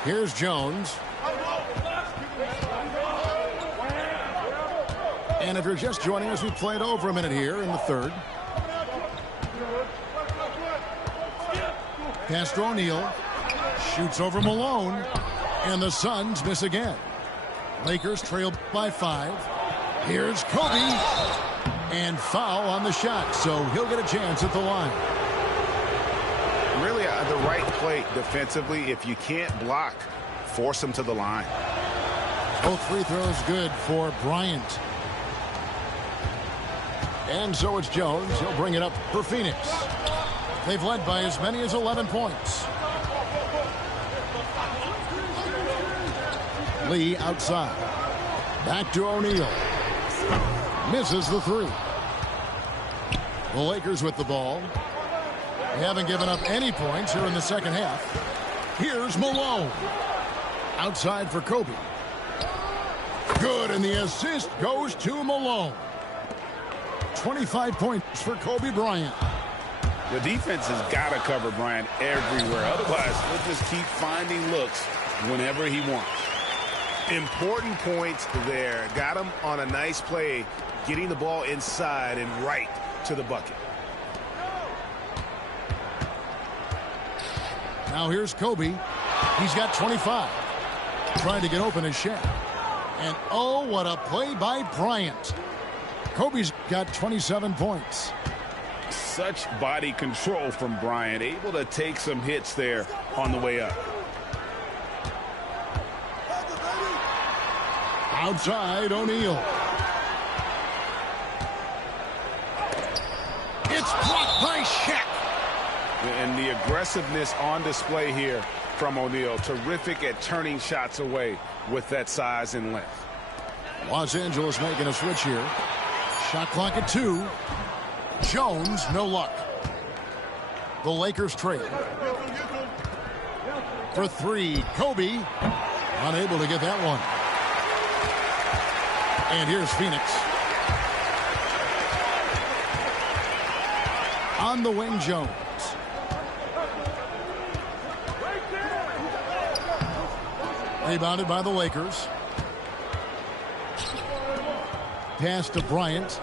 Here's Jones. And if you're just joining us, we played over a minute here in the third. Pass to O'Neal. Shoots over Malone. And the Suns miss again. Lakers trail by 5. Here's Kobe. And foul on the shot, so he'll get a chance at the line. Really the right play defensively. If you can't block, force him to the line. Both free throws good for Bryant. And so it's Jones. He'll bring it up for Phoenix. They've led by as many as 11 points. Lee outside. Back to O'Neal. Misses the 3. The Lakers with the ball. They haven't given up any points here in the second half. Here's Malone. Outside for Kobe. Good, and the assist goes to Malone. 25 points for Kobe Bryant. The defense has got to cover Bryant everywhere. Otherwise, he'll just keep finding looks whenever he wants. Important points there. Got him on a nice play, getting the ball inside and right to the bucket. Now here's Kobe. He's got 25. Trying to get open as Shaq. And oh, what a play by Bryant. Kobe's got 27 points. Such body control from Bryant, able to take some hits there on the way up. Outside, O'Neal. It's blocked by Shaq. And the aggressiveness on display here from O'Neal. Terrific at turning shots away with that size and length. Los Angeles making a switch here. Shot clock at 2. Jones, no luck. The Lakers trail. For 3, Kobe. Unable to get that one. And here's Phoenix. On the wing, Jones. Rebounded by the Lakers. Pass to Bryant.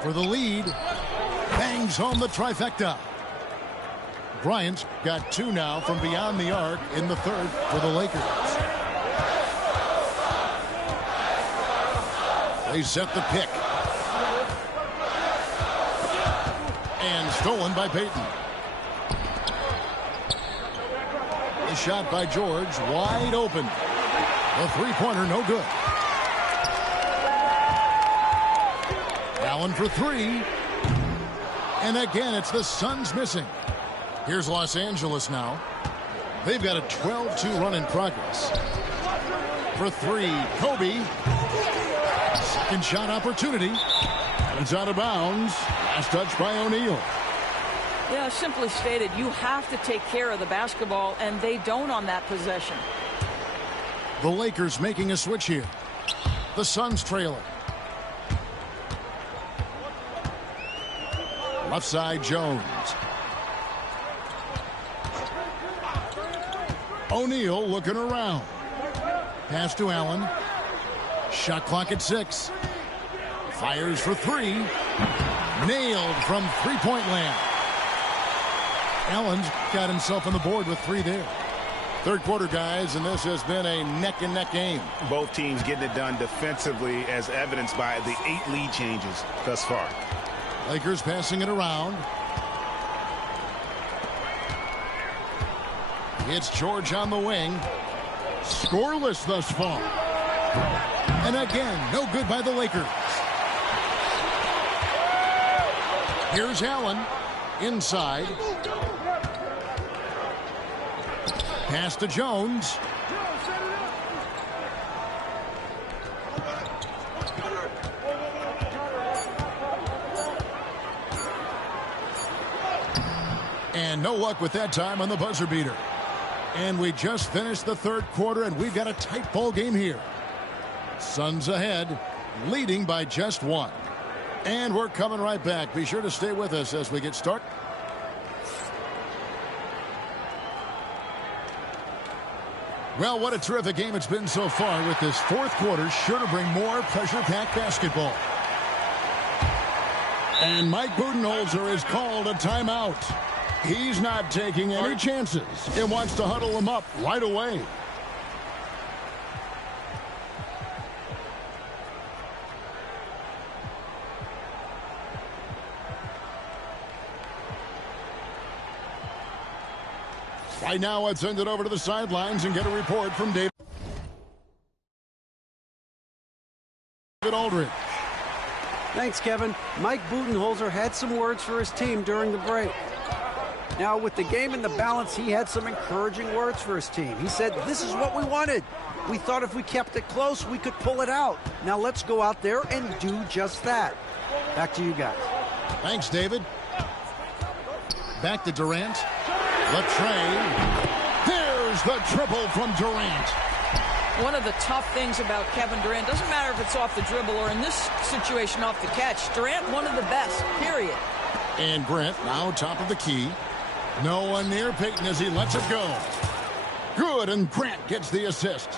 For the lead. Bangs home the trifecta. Bryant's got 2 now from beyond the arc in the third for the Lakers. They set the pick. And stolen by Payton. The shot by George, wide open. The three-pointer, no good. Allen for 3. And again, it's the Suns missing. Here's Los Angeles now. They've got a 12-2 run in progress. For 3, Kobe. Second shot opportunity. It's out of bounds. Last touch by O'Neal. Yeah, simply stated, you have to take care of the basketball, and they don't on that possession. The Lakers making a switch here. The Suns trailing. Left side, Jones. O'Neal looking around. Pass to Allen. Shot clock at 6. Fires for 3. Nailed from three-point land. Allen's got himself on the board with 3 there. Third quarter, guys, and this has been a neck-and-neck game. Both teams getting it done defensively, as evidenced by the 8 lead changes thus far. Lakers passing it around. It's George on the wing. Scoreless thus far. And again, no good by the Lakers. Here's Allen. Inside. Pass to Jones. And no luck with that time on the buzzer beater. And we just finished the third quarter, and we've got a tight ball game here. Suns ahead, leading by just 1. And we're coming right back. Be sure to stay with us as we get started. Well, what a terrific game it's been so far, with this fourth quarter sure to bring more pressure-packed basketball. And Mike Budenholzer has called a timeout. He's not taking any chances and wants to huddle them up right away. Right now, let's send it over to the sidelines and get a report from David Aldridge. Thanks, Kevin. Mike Budenholzer had some words for his team during the break. Now, with the game in the balance, he had some encouraging words for his team. He said, this is what we wanted. We thought if we kept it close, we could pull it out. Now let's go out there and do just that. Back to you guys. Thanks, David. Back to Durant. Latrey. There's There's the triple from Durant. One of the tough things about Kevin Durant, doesn't matter if it's off the dribble or in this situation off the catch, Durant one of the best, period. And Grant now top of the key. No one near Payton as he lets it go. Good, and Grant gets the assist.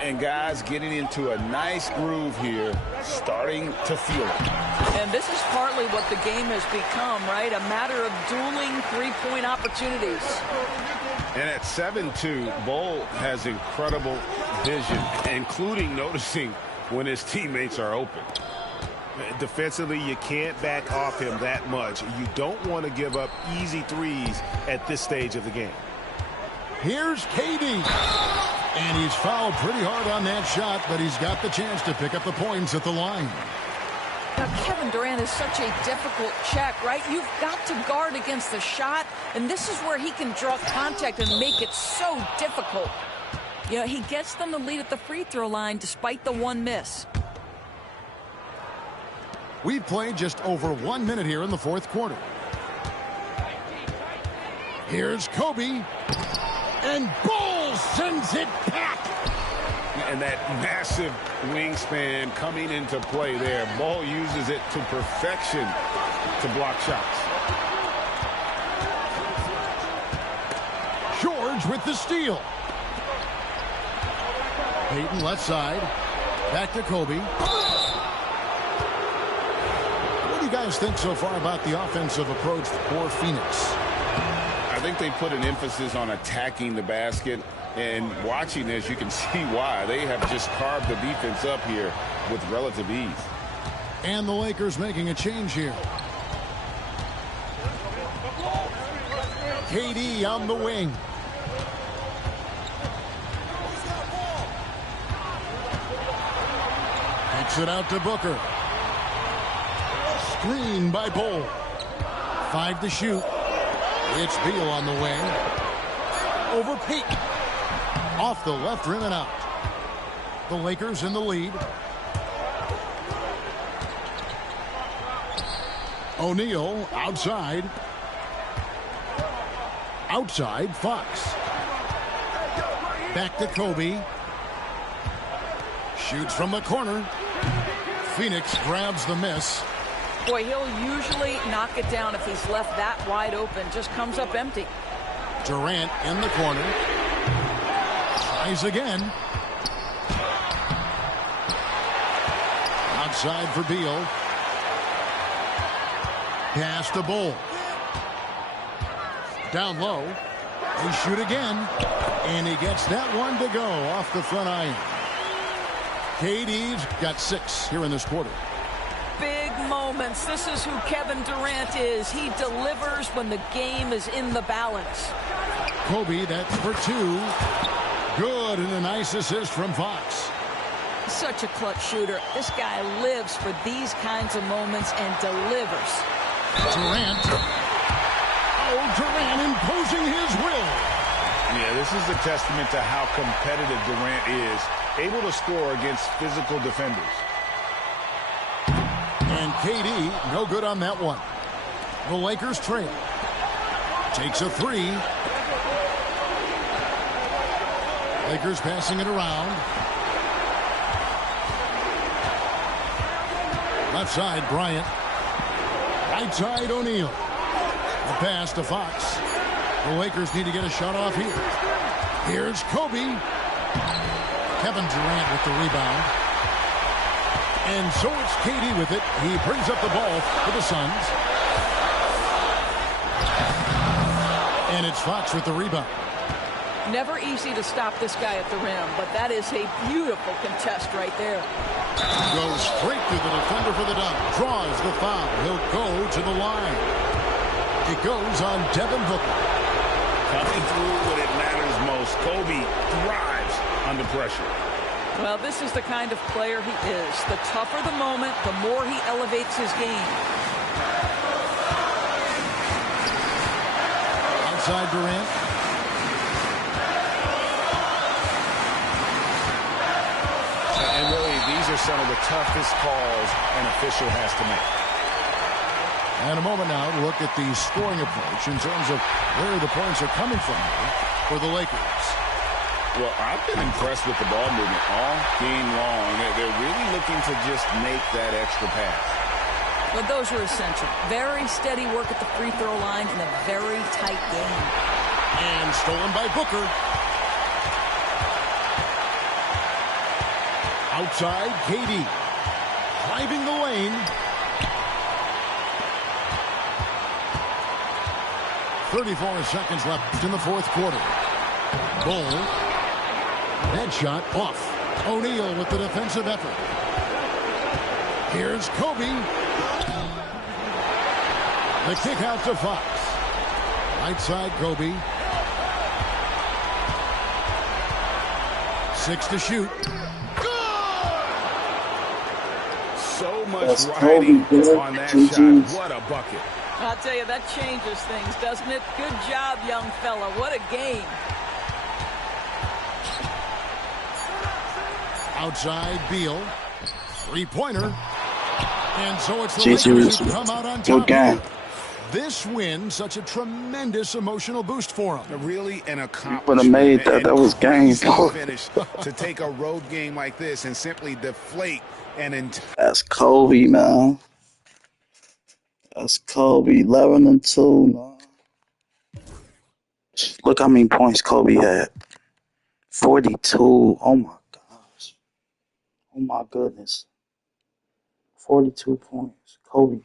And guys getting into a nice groove here, starting to feel it. And this is partly what the game has become, right? A matter of dueling three-point opportunities. And at 7'2", Bol has incredible vision, including noticing when his teammates are open. Defensively, you can't back off him that much. You don't want to give up easy threes at this stage of the game. Here's KD. And he's fouled pretty hard on that shot, but he's got the chance to pick up the points at the line. Now, Kevin Durant is such a difficult check, right? You've got to guard against the shot, and this is where he can draw contact and make it so difficult. You know, he gets them the lead at the free throw line despite the one miss. We've played just over 1 minute here in the fourth quarter. Here's Kobe. And Bol sends it back. And that massive wingspan coming into play there. Bol uses it to perfection to block shots. George with the steal. Payton left side. Back to Kobe. What do you guys think so far about the offensive approach for Phoenix? I think they put an emphasis on attacking the basket, and watching this, you can see why. They have just carved the defense up here with relative ease. And the Lakers making a change here. KD on the wing. Kicks it out to Booker. Screen by Bol. 5 to shoot. It's Beal on the wing. Over Payton. Off the left rim and out. The Lakers in the lead. O'Neal outside. Outside, Fox. Back to Kobe. Shoots from the corner. Phoenix grabs the miss. Boy, he'll usually knock it down if he's left that wide open. Just comes up empty. Durant in the corner. Tries again. Outside for Beal. Pass to Bol. Down low. They shoot again. And he gets that one to go off the front iron. KD's got 6 here in this quarter. Big moments. This is who Kevin Durant is. He delivers when the game is in the balance. Kobe, that's for 2. Good, and a nice assist from Fox. Such a clutch shooter. This guy lives for these kinds of moments and delivers. Durant. Oh, Durant imposing his will. Yeah, this is a testament to how competitive Durant is. Able to score against physical defenders. And KD, no good on that one. The Lakers trail. Takes a 3. Lakers passing it around. Left side, Bryant. Right side, O'Neal. The pass to Fox. The Lakers need to get a shot off here. Here's Kobe. Kevin Durant with the rebound. And so it's KD with it. He brings up the ball for the Suns. And it's Fox with the rebound. Never easy to stop this guy at the rim, but that is a beautiful contest right there. Goes straight through the defender for the dunk. Draws the foul. He'll go to the line. It goes on Devin Booker. Coming through when it matters most. Kobe thrives under pressure. Well, this is the kind of player he is. The tougher the moment, the more he elevates his game. Outside Durant. And really, these are some of the toughest calls an official has to make. And a moment now to look at the scoring approach in terms of where the points are coming from for the Lakers. Well, I've been impressed with the ball movement all game long. They're really looking to just make that extra pass. But those are essential. Very steady work at the free throw line in a very tight game. And stolen by Booker. Outside, KD. Driving the lane. 34 seconds left in the fourth quarter. Bull. Headshot off. O'Neal with the defensive effort. Here's Kobe. The kick out to Fox. Right side, Kobe. 6 to shoot. So much That's riding Kobe, on that GG's. shot. What a bucket. I'll tell you, that changes things, doesn't it? Good job, young fella. What a game. Outside, Beal. Three-pointer. And so it's the GG's. Lakers who come out on top. Good game. This win, such a tremendous emotional boost for them. Really an Would accomplishment. have made that. and That was game. crazy finish to take a road game like this and simply deflate an entire. That's Kobe, man. That's Kobe. 11-2, man. Look how many points Kobe had. 42. Oh my gosh. Oh my goodness. 42 points. Kobe.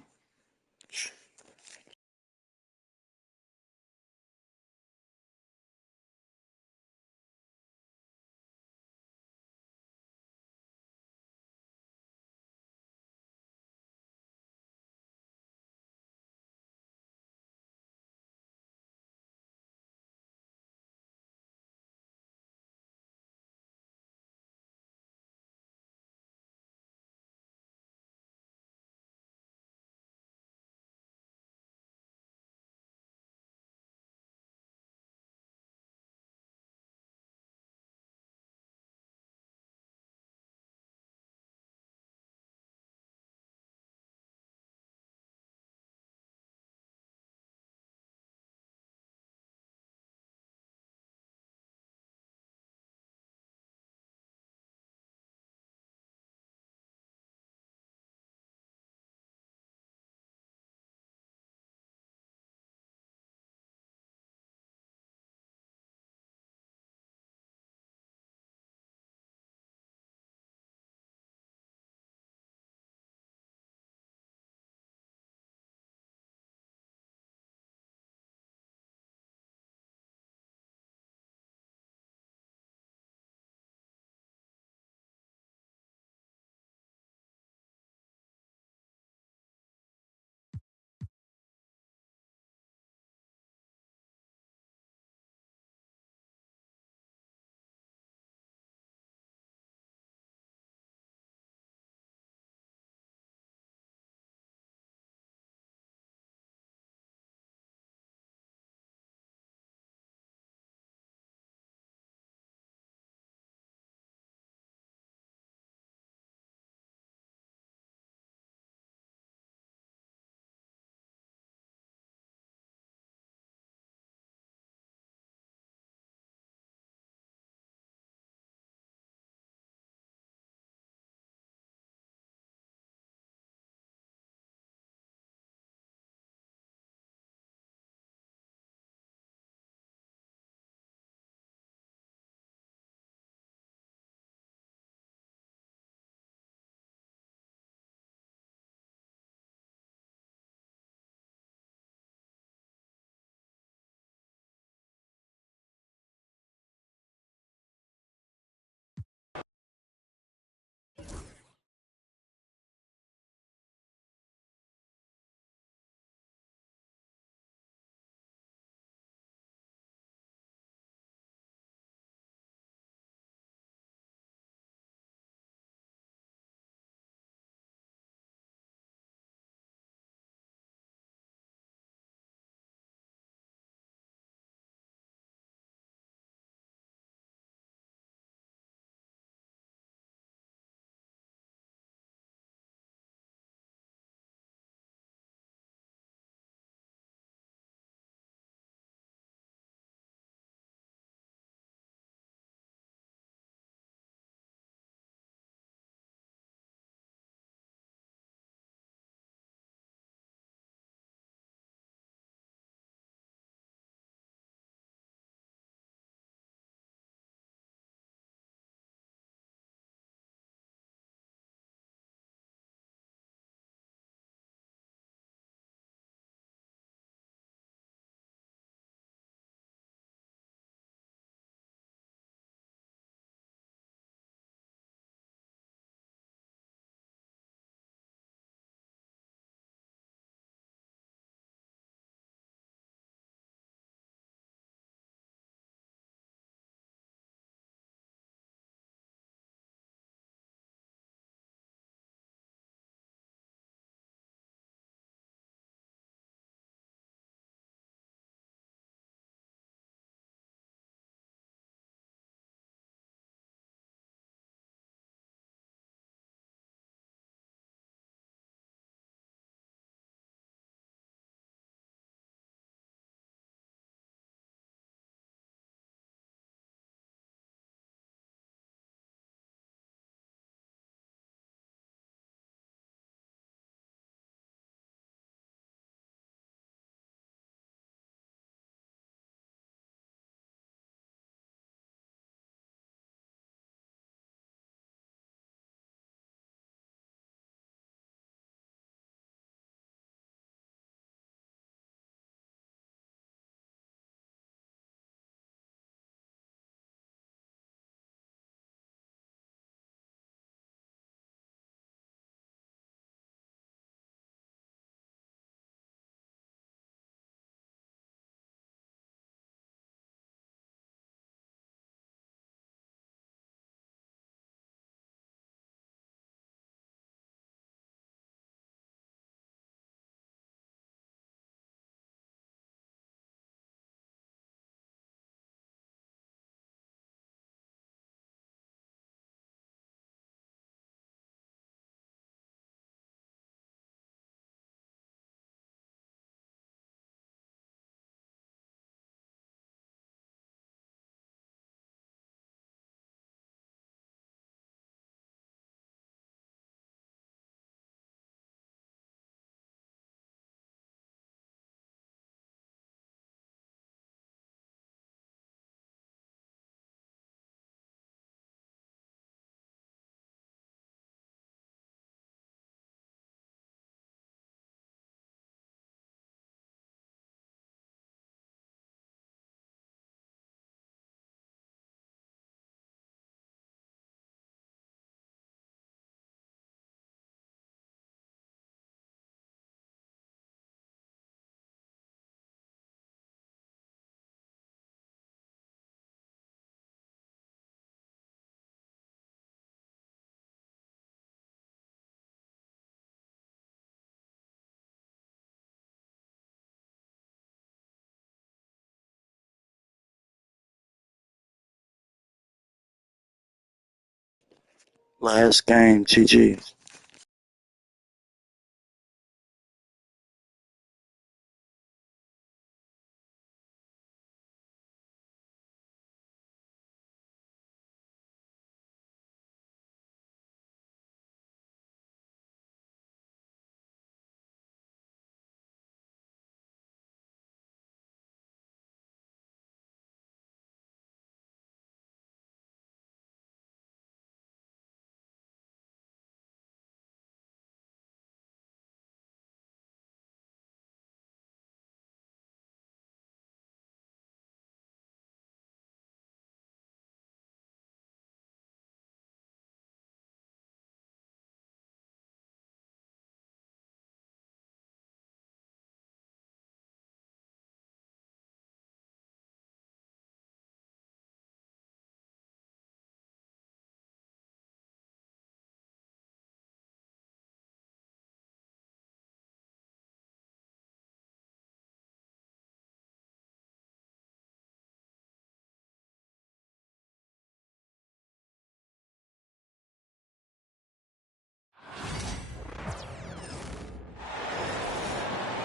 Last game, GG.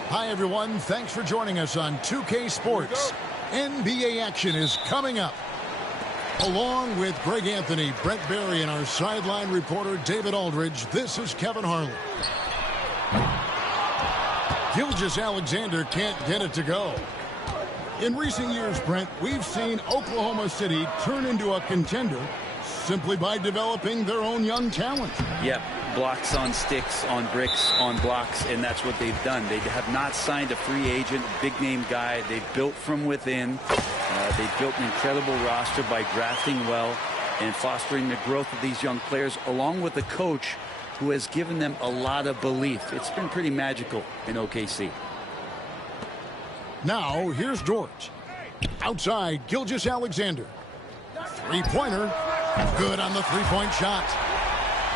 Hi, everyone. Thanks for joining us on 2K Sports. NBA action is coming up. Along with Greg Anthony, Brent Barry, and our sideline reporter, David Aldridge, this is Kevin Harlan. Gilgeous-Alexander can't get it to go. In recent years, Brent, we've seen Oklahoma City turn into a contender simply by developing their own young talent. Yep. Blocks on sticks, on bricks, on blocks, and that's what they've done. They have not signed a free agent, big-name guy. They've built from within. They've built an incredible roster by drafting well and fostering the growth of these young players, along with a coach who has given them a lot of belief. It's been pretty magical in OKC. Now, here's George. Outside, Gilgeous-Alexander. Three-pointer. Good on the three-point shot.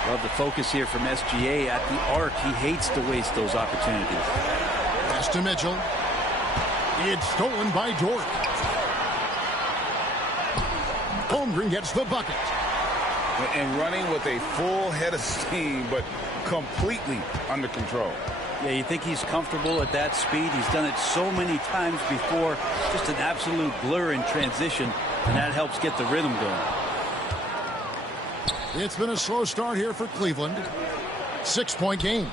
Love the focus here from SGA at the arc. He hates to waste those opportunities. Pass to Mitchell. It's stolen by Dort. Holmgren gets the bucket. And running with a full head of steam, but completely under control. Yeah, you think he's comfortable at that speed. He's done it so many times before. Just an absolute blur in transition, and that helps get the rhythm going. It's been a slow start here for Cleveland. 6-point game.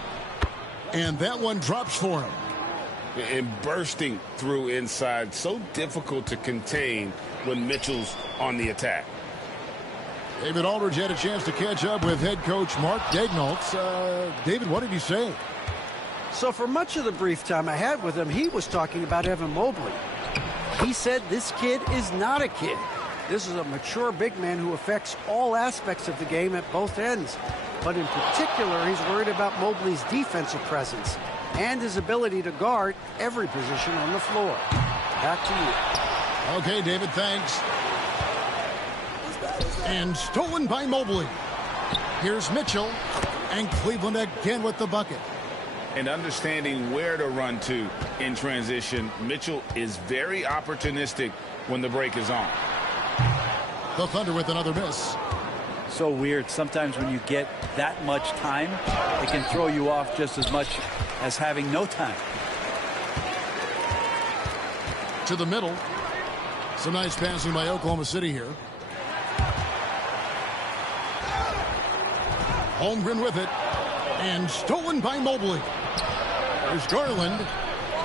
And that one drops for him. And bursting through inside. So difficult to contain when Mitchell's on the attack. David Aldridge had a chance to catch up with head coach Mark Daignault. David, what did he say? So for much of the brief time I had with him, he was talking about Evan Mobley. He said this kid is not a kid. This is a mature big man who affects all aspects of the game at both ends. But in particular, he's worried about Mobley's defensive presence and his ability to guard every position on the floor. Back to you. Okay, David, thanks. And stolen by Mobley. Here's Mitchell. And Cleveland again with the bucket. And understanding where to run to in transition, Mitchell is very opportunistic when the break is on. The Thunder with another miss. So weird. Sometimes when you get that much time, it can throw you off just as much as having no time. To the middle. Some nice passing by Oklahoma City here. Holmgren with it. And stolen by Mobley. There's Garland.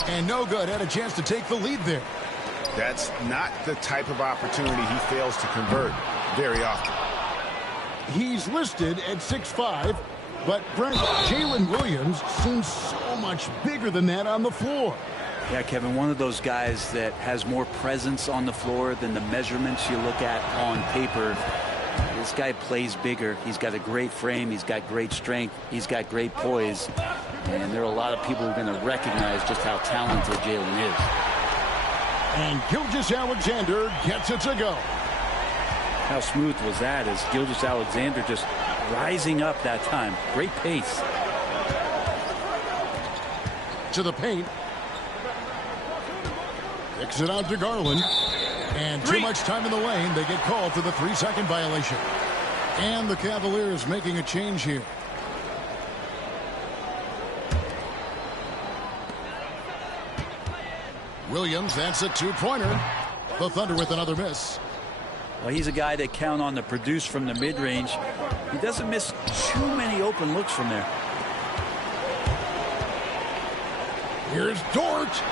And no good. Had a chance to take the lead there. That's not the type of opportunity he fails to convert very often. He's listed at 6'5", but Brent, Jalen Williams seems so much bigger than that on the floor. Yeah, Kevin, one of those guys that has more presence on the floor than the measurements you look at on paper. This guy plays bigger. He's got a great frame. He's got great strength. He's got great poise. And there are a lot of people who are going to recognize just how talented Jalen is. And Gilgeous-Alexander gets it to go. How smooth was that as Gilgeous-Alexander just rising up that time. Great pace. To the paint. Kicks it out to Garland. And too much time in the lane. They get called for the 3-second violation. And the Cavaliers making a change here. Williams, that's a two-pointer. The Thunder with another miss. Well, he's a guy that count on to produce from the mid-range. He doesn't miss too many open looks from there. Here's Dort,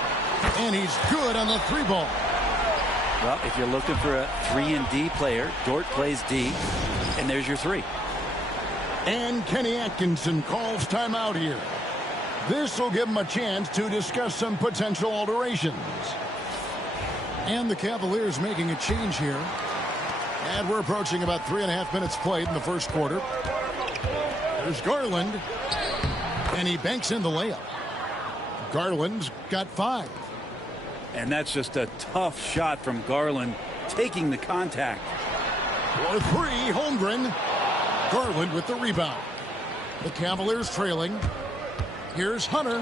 and he's good on the three ball. Well, if you're looking for a 3-and-D player, Dort plays D, and there's your three. And Kenny Atkinson calls timeout here. This will give him a chance to discuss some potential alterations. And the Cavaliers making a change here. And we're approaching about 3.5 minutes played in the first quarter. There's Garland, and he banks in the layup. Garland's got 5. And that's just a tough shot from Garland, taking the contact. For 3, Holmgren. Garland with the rebound. The Cavaliers trailing. Here's Hunter.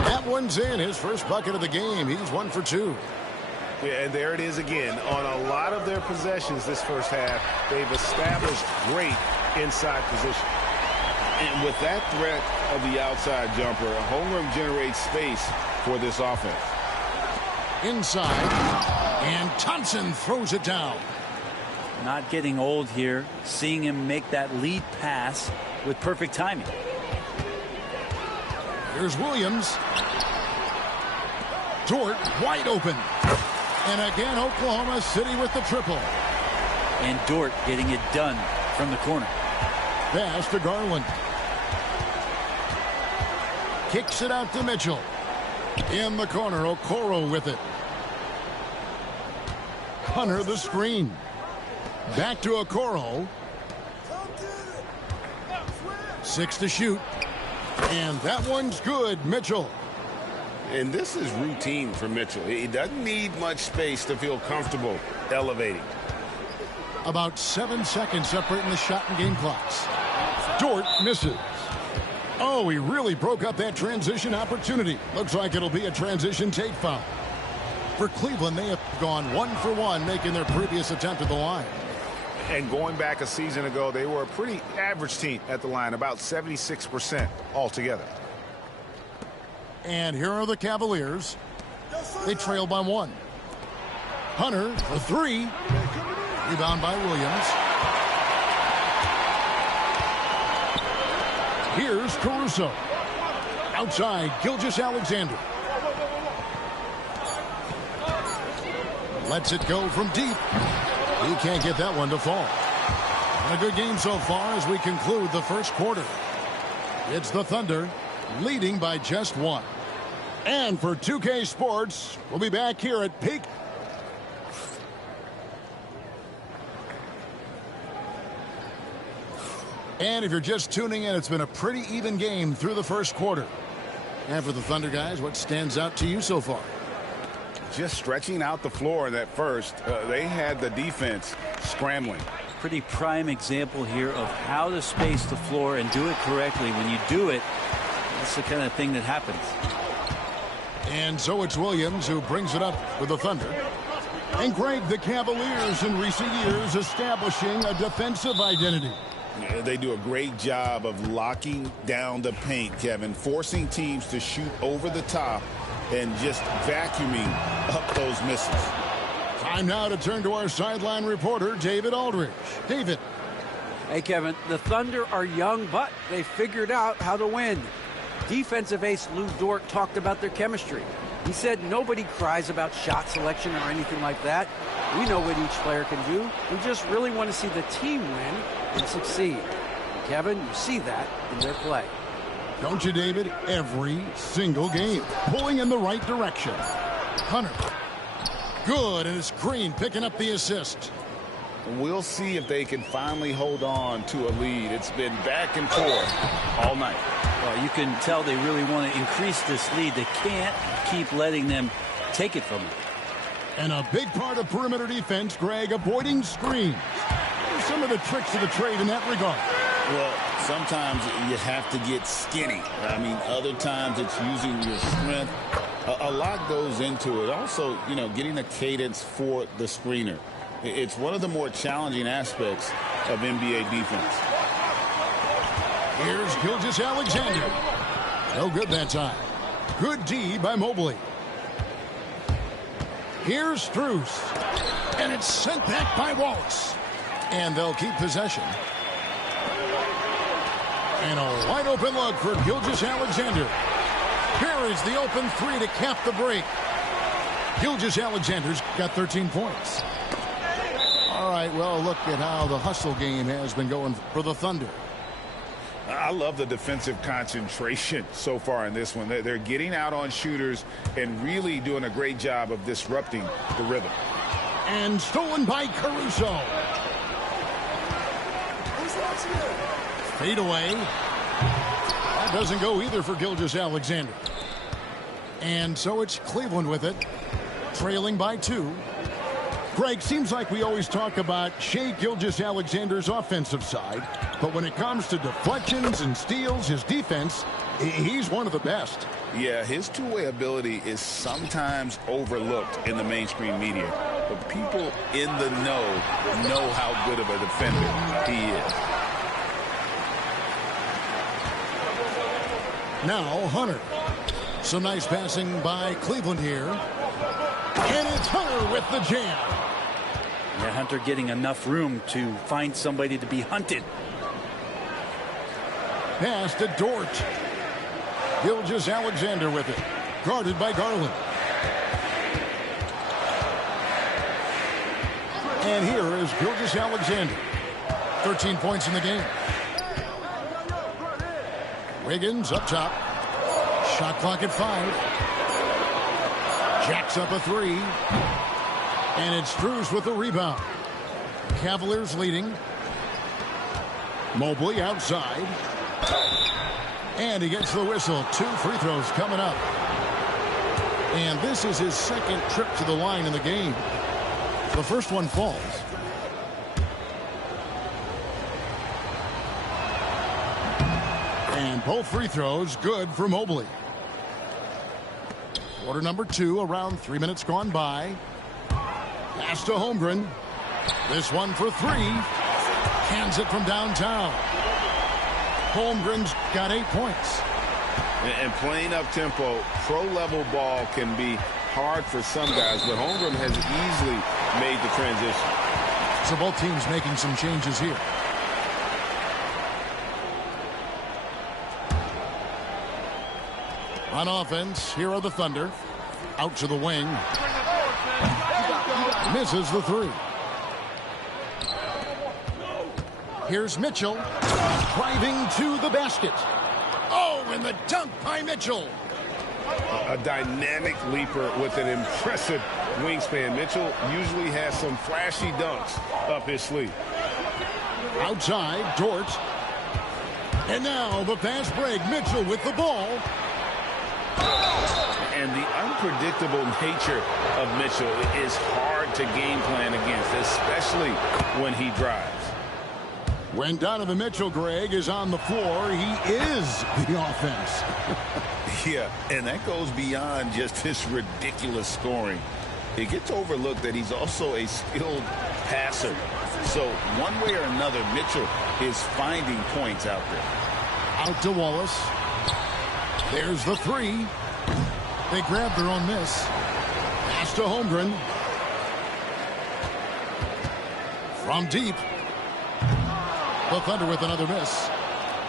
That one's in, his first bucket of the game. He's 1 for 2. Yeah, and there it is again. On a lot of their possessions this first half, they've established great inside position. And with that threat of the outside jumper, Holmgren generates space for this offense. Inside, and Thompson throws it down. Not getting old here, seeing him make that lead pass with perfect timing. Here's Williams. Dort wide open. And again, Oklahoma City with the triple. And Dort getting it done from the corner. Pass to Garland. Kicks it out to Mitchell. In the corner, Okoro with it. Hunter the screen. Back to Okoro. 6 to shoot. And that one's good, Mitchell. And this is routine for Mitchell. He doesn't need much space to feel comfortable elevating. About 7 seconds separating the shot and game clocks. Dort misses. Oh, he really broke up that transition opportunity. Looks like it'll be a transition take foul. For Cleveland, they have gone 1 for 1, making their previous attempt at the line. And going back a season ago, they were a pretty average team at the line, about 76% altogether. And here are the Cavaliers. They trail by 1. Hunter for 3. Rebound by Williams. Here's Caruso. Outside, Gilgeous-Alexander. Lets it go from deep. He can't get that one to fall. A good game so far as we conclude the first quarter. It's the Thunder leading by just 1. And for 2K Sports, we'll be back here at Peak. And if you're just tuning in, it's been a pretty even game through the first quarter. And for the Thunder guys, what stands out to you so far? Just stretching out the floor in that first. They had the defense scrambling. Pretty prime example here of how to space the floor and do it correctly. When you do it, that's the kind of thing that happens. And so it's Williams who brings it up for the Thunder. And Greg, the Cavaliers in recent years establishing a defensive identity. Yeah, they do a great job of locking down the paint, Kevin, forcing teams to shoot over the top and just vacuuming up those misses. Time now to turn to our sideline reporter, David Aldridge. David. Hey, Kevin, the Thunder are young, but they figured out how to win. Defensive ace Lou Dort talked about their chemistry. He said nobody cries about shot selection or anything like that. We know what each player can do. We just really want to see the team win and succeed. Kevin, you see that in their play. Don't you, David? Every single game. Pulling in the right direction. Hunter. Good, and it's Green picking up the assist. We'll see if they can finally hold on to a lead. It's been back and forth all night. Well, you can tell they really want to increase this lead. They can't keep letting them take it from them. And a big part of perimeter defense, Greg, avoiding screens. Some of the tricks of the trade in that regard. Well, sometimes you have to get skinny. I mean, other times it's using your strength. A lot goes into it. Also, you know, getting a cadence for the screener. It's one of the more challenging aspects of NBA defense. Here's Gilgeous-Alexander. No good that time. Good D by Mobley. Here's Strus. And it's sent back by Wallace. And they'll keep possession. And a wide open look for Gilgeous-Alexander. Here is the open three to cap the break. Gilgeous-Alexander's got 13 points. All right, well, look at how the hustle game has been going for the Thunder. I love the defensive concentration so far in this one. They're getting out on shooters and really doing a great job of disrupting the rhythm. And stolen by Caruso. Fade away. That doesn't go either for Gilgeous-Alexander. And so it's Cleveland with it, trailing by 2. Greg, seems like we always talk about Shai Gilgeous-Alexander's offensive side, but when it comes to deflections and steals, his defense, he's one of the best. Yeah, his two-way ability is sometimes overlooked in the mainstream media, but people in the know how good of a defender he is. Now Hunter. Some nice passing by Cleveland here. And it's Hunter with the jam. Yeah, Hunter getting enough room to find somebody to be hunted. Pass to Dort. Gilgeous-Alexander with it. Guarded by Garland. And here is Gilgeous-Alexander. 13 points in the game. Wiggins up top. Shot clock at 5. Jacks up a 3. And it's Strus with the rebound. Cavaliers leading. Mobley outside. And he gets the whistle. 2 free throws coming up. And this is his second trip to the line in the game. The first one falls. And both free throws good for Mobley. Quarter number 2, around 3 minutes gone by. Pass to Holmgren. This one for 3. Hands it from downtown. Holmgren's got 8 points. And playing up tempo, pro-level ball can be hard for some guys, but Holmgren has easily made the transition. So both teams making some changes here. On offense, here are the Thunder. Out to the wing. Misses the 3. Here's Mitchell. Driving to the basket. Oh, and the dunk by Mitchell. A dynamic leaper with an impressive wingspan. Mitchell usually has some flashy dunks up his sleeve. Outside, Dort. And now the fast break. Mitchell with the ball. And the unpredictable nature of Mitchell is hard to game plan against, especially when he drives. When Donovan Mitchell, Greg, is on the floor, he is the offense. Yeah, and that goes beyond just his ridiculous scoring. It gets overlooked that he's also a skilled passer. So one way or another, Mitchell is finding points out there. Out to Wallace. There's the 3. They grab their own miss. Pass to Holmgren. From deep. The Thunder with another miss.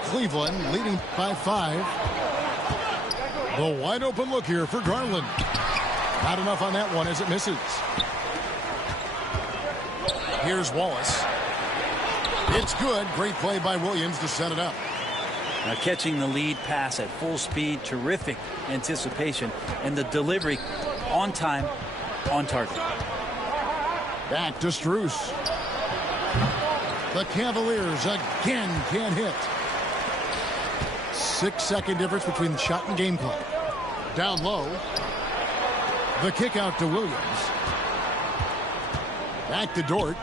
Cleveland leading by 5. The wide open look here for Garland. Not enough on that one as it misses. Here's Wallace. It's good. Great play by Williams to set it up. Now catching the lead pass at full speed, terrific anticipation, and the delivery on time, on target. Back to Strus. The Cavaliers again can't hit. 6-second difference between the shot and game clock. Down low. The kick out to Williams. Back to Dort.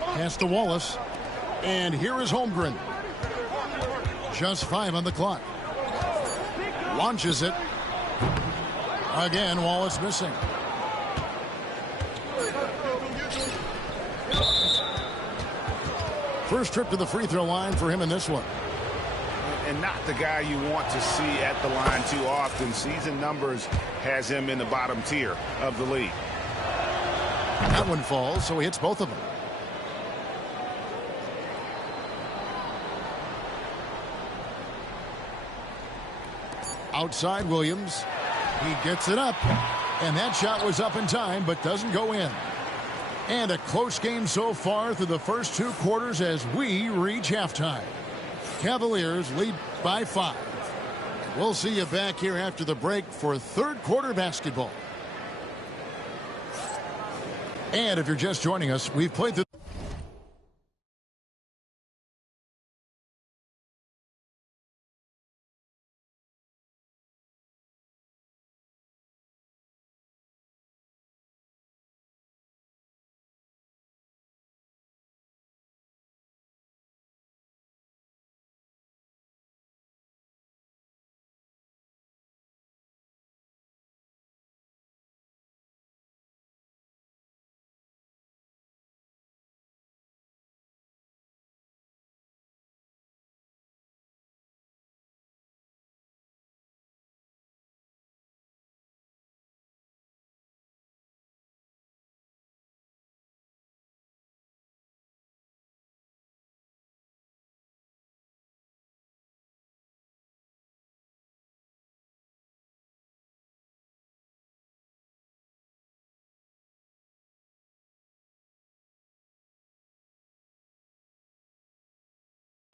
Pass to Wallace. And here is Holmgren. Just 5 on the clock. Launches it. Again, Wallace missing. First trip to the free throw line for him in this one. And not the guy you want to see at the line too often. Season numbers has him in the bottom tier of the league. That one falls, so he hits both of them. Outside Williams. He gets it up. And that shot was up in time, but doesn't go in. And a close game so far through the first 2 quarters as we reach halftime. Cavaliers lead by 5. We'll see you back here after the break for third quarter basketball. And if you're just joining us, we've played the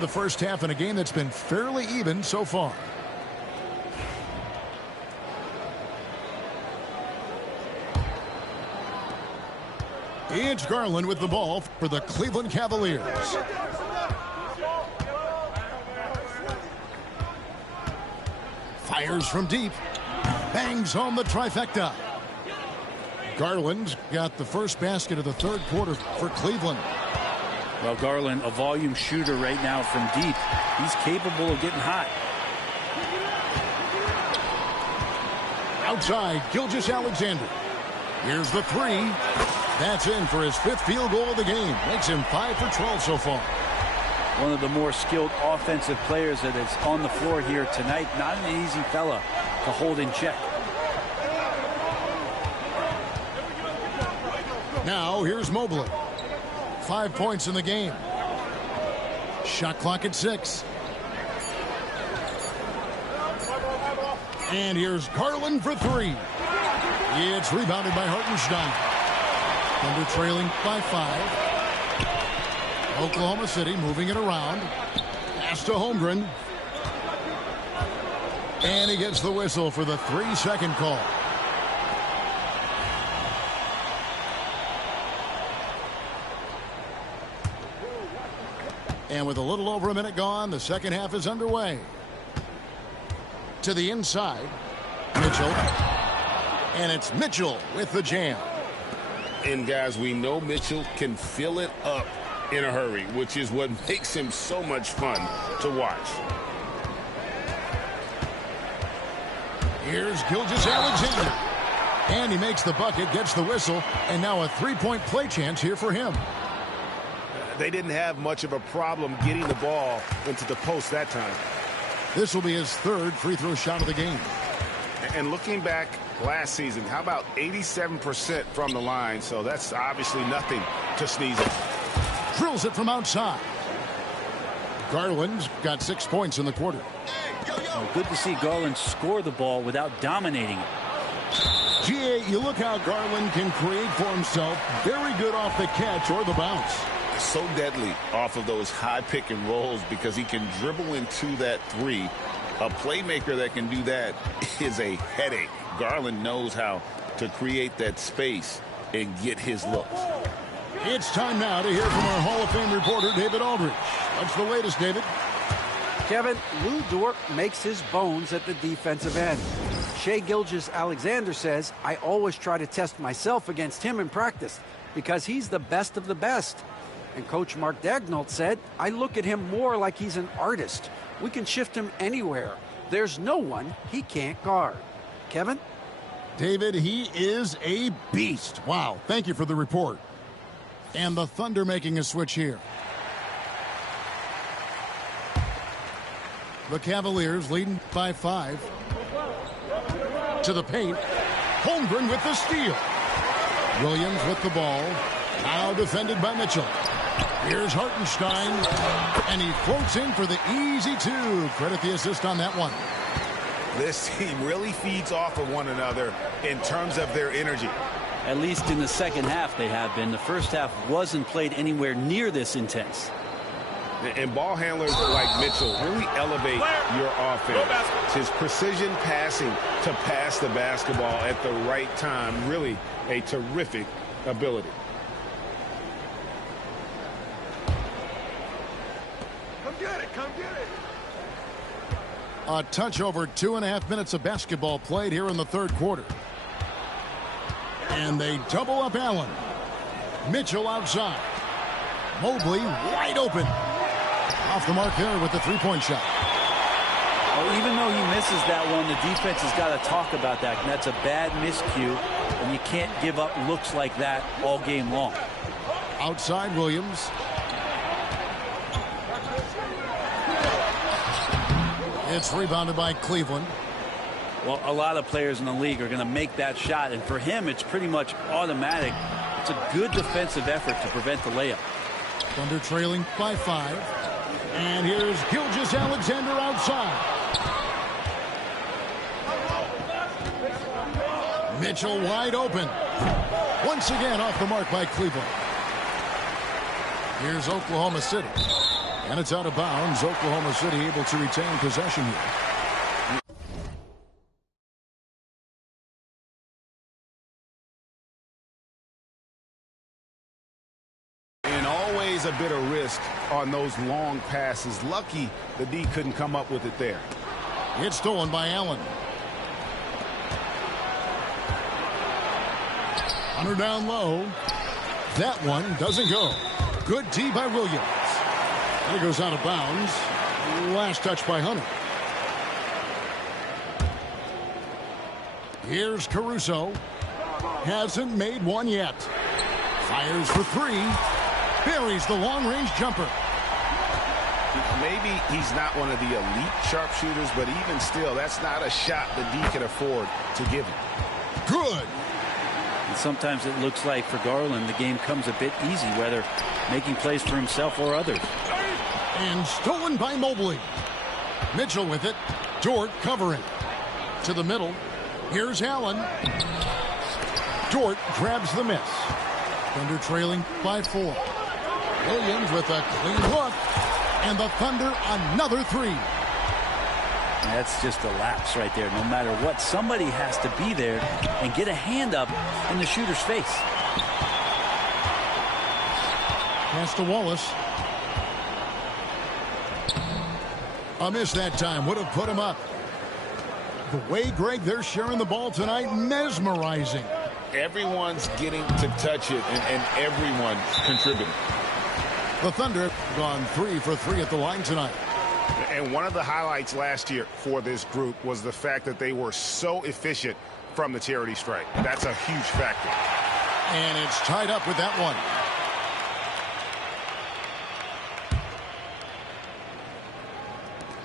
first half in a game that's been fairly even so far. It's Garland with the ball for the Cleveland Cavaliers. Fires from deep. Bangs home the trifecta. Garland's got the first basket of the third quarter for Cleveland. Well, Garland, a volume shooter right now from deep. He's capable of getting hot. Outside, Gilgeous-Alexander. Here's the 3. That's in for his 5th field goal of the game. Makes him 5 for 12 so far. One of the more skilled offensive players that is on the floor here tonight. Not an easy fella to hold in check. Now, here's Mobley. 5 points in the game. Shot clock at 6. And here's Garland for 3. It's rebounded by Hartenstein. Thunder trailing by 5. Oklahoma City moving it around. Pass to Holmgren. And he gets the whistle for the 3-second call. And with a little over a minute gone, the second half is underway. To the inside, Mitchell. And it's Mitchell with the jam. And guys, we know Mitchell can fill it up in a hurry, which is what makes him so much fun to watch. Here's Gilgeous-Alexander. And he makes the bucket, gets the whistle, and now a 3-point play chance here for him. They didn't have much of a problem getting the ball into the post that time. This will be his 3rd free throw shot of the game. And looking back last season, how about 87% from the line? So that's obviously nothing to sneeze at. Drills it from outside. Garland's got 6 points in the quarter. Well, good to see Garland score the ball without dominating it. GA, you look how Garland can create for himself. Very good off the catch or the bounce. So deadly off of those high pick and rolls because he can dribble into that 3. A playmaker that can do that is a headache. Garland knows how to create that space and get his looks. It's time now to hear from our Hall of Fame reporter, David Aldridge. What's the latest, David? Kevin, Lou Dort makes his bones at the defensive end. Shai Gilgeous-Alexander says, I always try to test myself against him in practice because he's the best of the best. And Coach Mark Daigneault said, I look at him more like he's an artist. We can shift him anywhere. There's no one he can't guard. Kevin? David, he is a beast. Wow, thank you for the report. And the Thunder making a switch here. The Cavaliers leading by 5. To the paint. Holmgren with the steal. Williams with the ball. Now defended by Mitchell. Here's Hartenstein. And he floats in for the easy 2. Credit the assist on that one. This team really feeds off of one another in terms of their energy. At least in the second half they have been. The first half wasn't played anywhere near this intense. And ball handlers like Mitchell really elevate your offense. His precision passing to pass the basketball at the right time, really a terrific ability. Come get it, come get it. A touch over 2.5 minutes of basketball played here in the third quarter. And they double up Allen. Mitchell outside. Mobley wide open. Off the mark there with the three-point shot. Well, even though he misses that one, the defense has got to talk about that. And that's a bad miscue, and you can't give up looks like that all game long. Outside Williams. It's rebounded by Cleveland. Well, a lot of players in the league are going to make that shot, and for him, it's pretty much automatic. It's a good defensive effort to prevent the layup. Thunder trailing by 5. And here's Gilgeous-Alexander outside. Mitchell wide open. Once again off the mark by Cleveland. Here's Oklahoma City. And it's out of bounds. Oklahoma City able to retain possession here. A bit of risk on those long passes. Lucky the D couldn't come up with it there. It's stolen by Allen. Hunter down low. That one doesn't go. Good D by Williams. And it goes out of bounds. Last touch by Hunter. Here's Caruso. Hasn't made one yet. Fires for 3. Buries the long-range jumper. Maybe he's not one of the elite sharpshooters, but even still, that's not a shot the D can afford to give him. Good. And sometimes it looks like for Garland, the game comes a bit easy, whether making plays for himself or others. And stolen by Mobley. Mitchell with it. Dort covering. To the middle. Here's Allen. Dort grabs the miss. Thunder trailing by 4. Williams with a clean look. And the Thunder another 3. That's just a lapse right there. No matter what, somebody has to be there and get a hand up in the shooter's face. Pass to Wallace. A miss that time. Would have put him up. The way, Greg, they're sharing the ball tonight, mesmerizing. Everyone's getting to touch it, and everyone contributing. The Thunder have gone 3 for 3 at the line tonight. And one of the highlights last year for this group was the fact that they were so efficient from the charity stripe. That's a huge factor. And it's tied up with that one.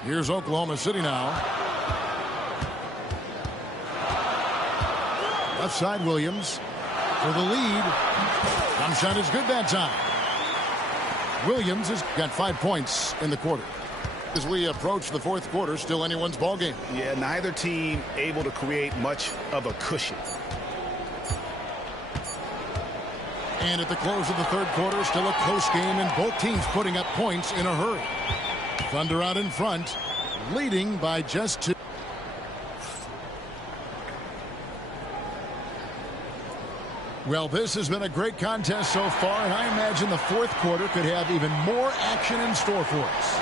Here's Oklahoma City now. Left side Williams for the lead. Jump shot is good that time. Williams has got 5 points in the quarter. As we approach the fourth quarter, still anyone's ball game. Yeah, neither team able to create much of a cushion. And at the close of the third quarter, still a close game, and both teams putting up points in a hurry. Thunder out in front, leading by just 2. Well, this has been a great contest so far, and I imagine the fourth quarter could have even more action in store for us.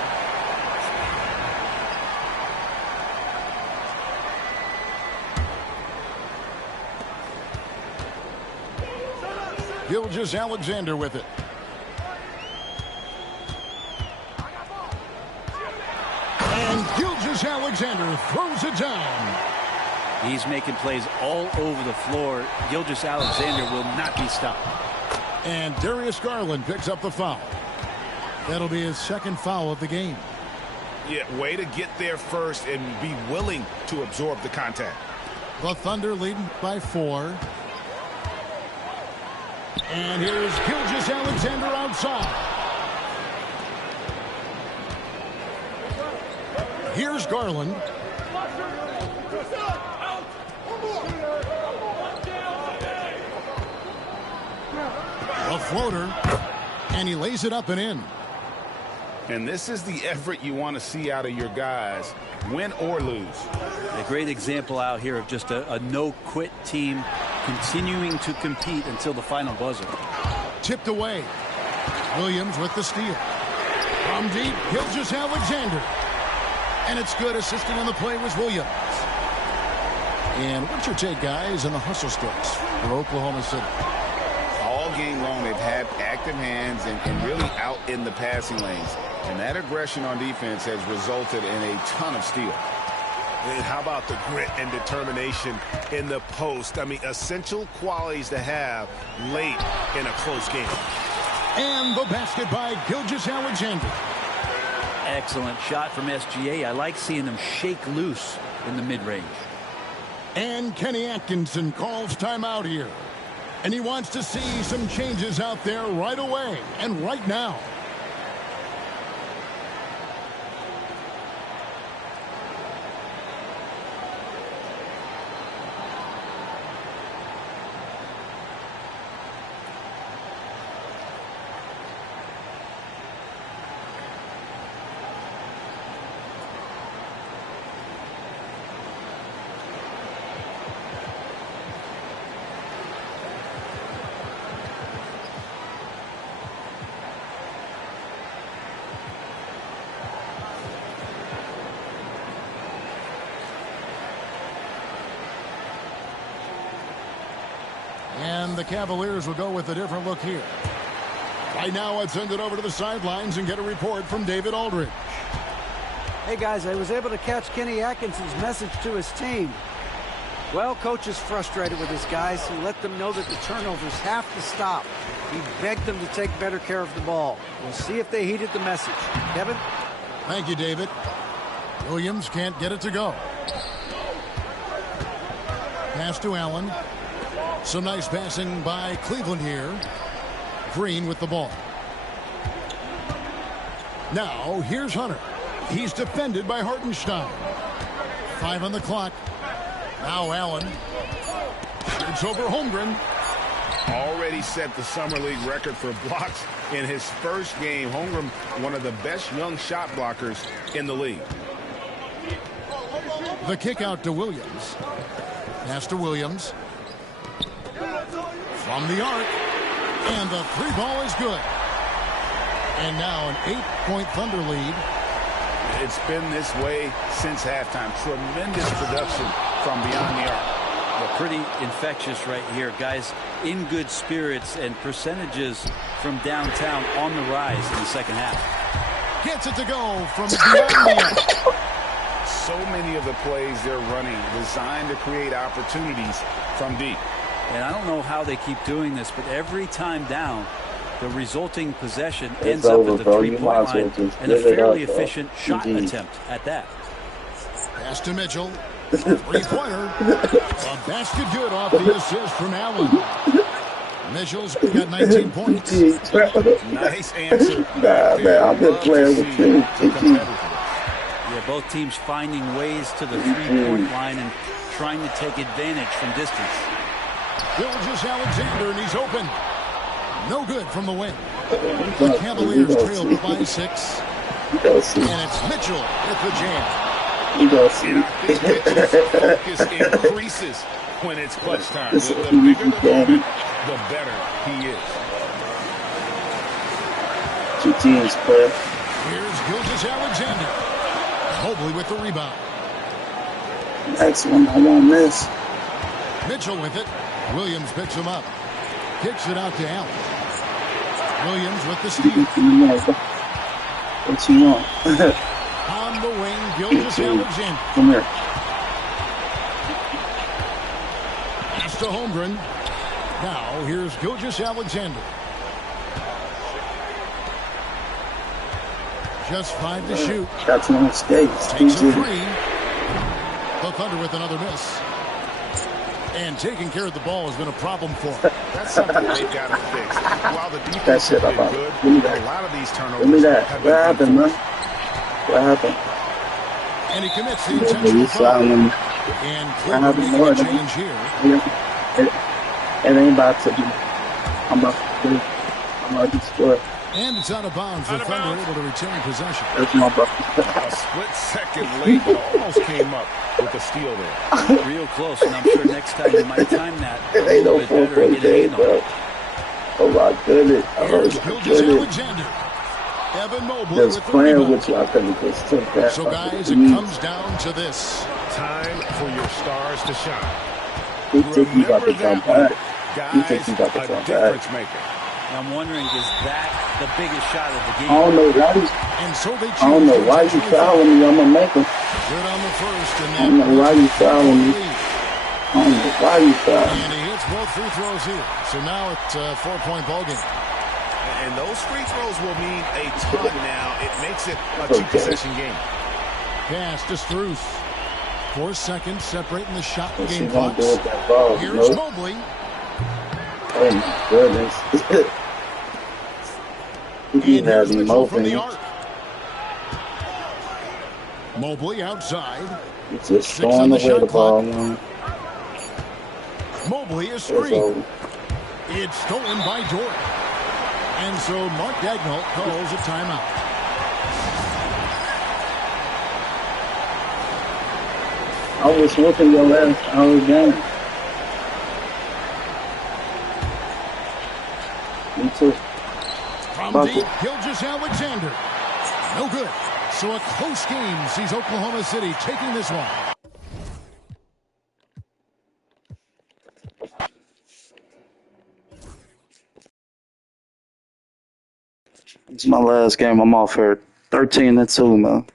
Gilgeous-Alexander with it. And Gilgeous-Alexander throws it down. He's making plays all over the floor. Gilgeous-Alexander will not be stopped. And Darius Garland picks up the foul. That'll be his second foul of the game. Yeah, way to get there first and be willing to absorb the contact. The Thunder leading by 4. And here's Gilgeous-Alexander outside. Here's Garland. A floater. And he lays it up and in. And this is the effort you want to see out of your guys, win or lose. A great example out here of just a no-quit team continuing to compete until the final buzzer. Tipped away. Williams with the steal. From deep, Gilgeous-Alexander. And it's good. Assisting on the play was Williams. And what's your take, guys, on the hustle sticks for Oklahoma City? All game long, they've had active hands and really out in the passing lanes. And that aggression on defense has resulted in a ton of steals. And how about the grit and determination in the post? I mean, essential qualities to have late in a close game. And the basket by Gilgeous-Alexander. Excellent shot from SGA. I like seeing them shake loose in the mid-range. And Kenny Atkinson calls timeout here. And he wants to see some changes out there right away and right now. And the Cavaliers will go with a different look here. Right now, I'd send it over to the sidelines and get a report from David Aldridge. Hey, guys, I was able to catch Kenny Atkinson's message to his team. Well, coach is frustrated with his guys. He let them know that the turnovers have to stop. He begged them to take better care of the ball. We'll see if they heeded the message. Kevin? Thank you, David. Williams can't get it to go. Pass to Allen. Some nice passing by Cleveland here. Green with the ball. Now, here's Hunter. He's defended by Hartenstein. 5 on the clock. Now Allen. It's over Holmgren. Already set the Summer League record for blocks in his first game. Holmgren, one of the best young shot blockers in the league. The kick out to Williams. Pass to Williams. From the arc. And the 3 ball is good. And now an 8-point Thunder lead. It's been this way since halftime. Tremendous production from beyond the arc. Yeah, pretty infectious right here. Guys in good spirits and percentages from downtown on the rise in the second half. Gets it to go from beyond the arc. So many of the plays they're running designed to create opportunities from deep. And I don't know how they keep doing this, but every time down, the resulting possession ends up at the 3-point line and a fairly efficient shot attempt at that. Pass to Mitchell. 3-pointer. A basket good off the assist from Allen. Mitchell's got 19 points. Nice answer. Man, I've been playing with you. Yeah, both teams finding ways to the 3-point line and trying to take advantage from distance. Gilgeous-Alexander, and he's open. No good from the wing. The Cavaliers trail by 6. And it's Mitchell with the jam. And I think Mitchell's focus increases when it's clutch time. The bigger the moment, the better he is. 2 teams play. Here's Gilgeous-Alexander. Mobley with the rebound. Next one, I won't miss. Mitchell with it. Williams picks him up. Kicks it out to Allen. Williams with the steal. What you want? On the wing, Gilgeous-Alexander. Come here. Pass to Holmgren. Now, here's Gilgeous-Alexander. Just 5 to shoot. Shots on his skates. Takes a 3. The Thunder with another miss. And taking care of the ball has been a problem for him. That's something they've got to fix. While the defense has been good, a lot of these turnovers. Give me that. Have What been happened, man? What happened? And he commits the intentional foul. And Cleveland making a change here. It ain't about to be. I'm about to score. And it's out of bounds. The Thunder able to retain possession. That's my brother. A split second late, but almost came up with a steal there. Real close, and I'm sure next time you might time that a It ain't little no bit better and get a day, handle. bro. Oh my goodness. Here's Gilgeous-Alexander. Evan Mobley Just with the playing rebound. with you. I couldn't just take that. So guys, it comes down to this. Time for your stars to shine. He think he about to come back. He Guys, think he about to a come difference back. maker. I'm wondering, is that the biggest shot of the game? I don't know why he's. And so they I don't know why you fouling me. I'm gonna make him. Good on the first, and I don't know why you fouling me. I don't know why you fouling. And he hits both free throws here. So now it's a 4-point ball game. And those free throws will mean a ton now. It makes it a 2-possession game. Pass to Strus. 4 seconds separating the shot What's he game gonna clocks. do with that ball? Here's No? Mobley. Oh my goodness. He And has here's Mitchell from the emotion. arc. Mobley outside. He's just 6 throwing on the away shot the ball, clock. man. Mobley is It's screened. over. It's stolen by Dort. And so Mark Daigneault calls a timeout. I was looking your last hour game. Me too. From Bucket. deep, Gilgeous-Alexander. No good. So a close game sees Oklahoma City taking this one. It's my last game. I'm off here. 13-2, man.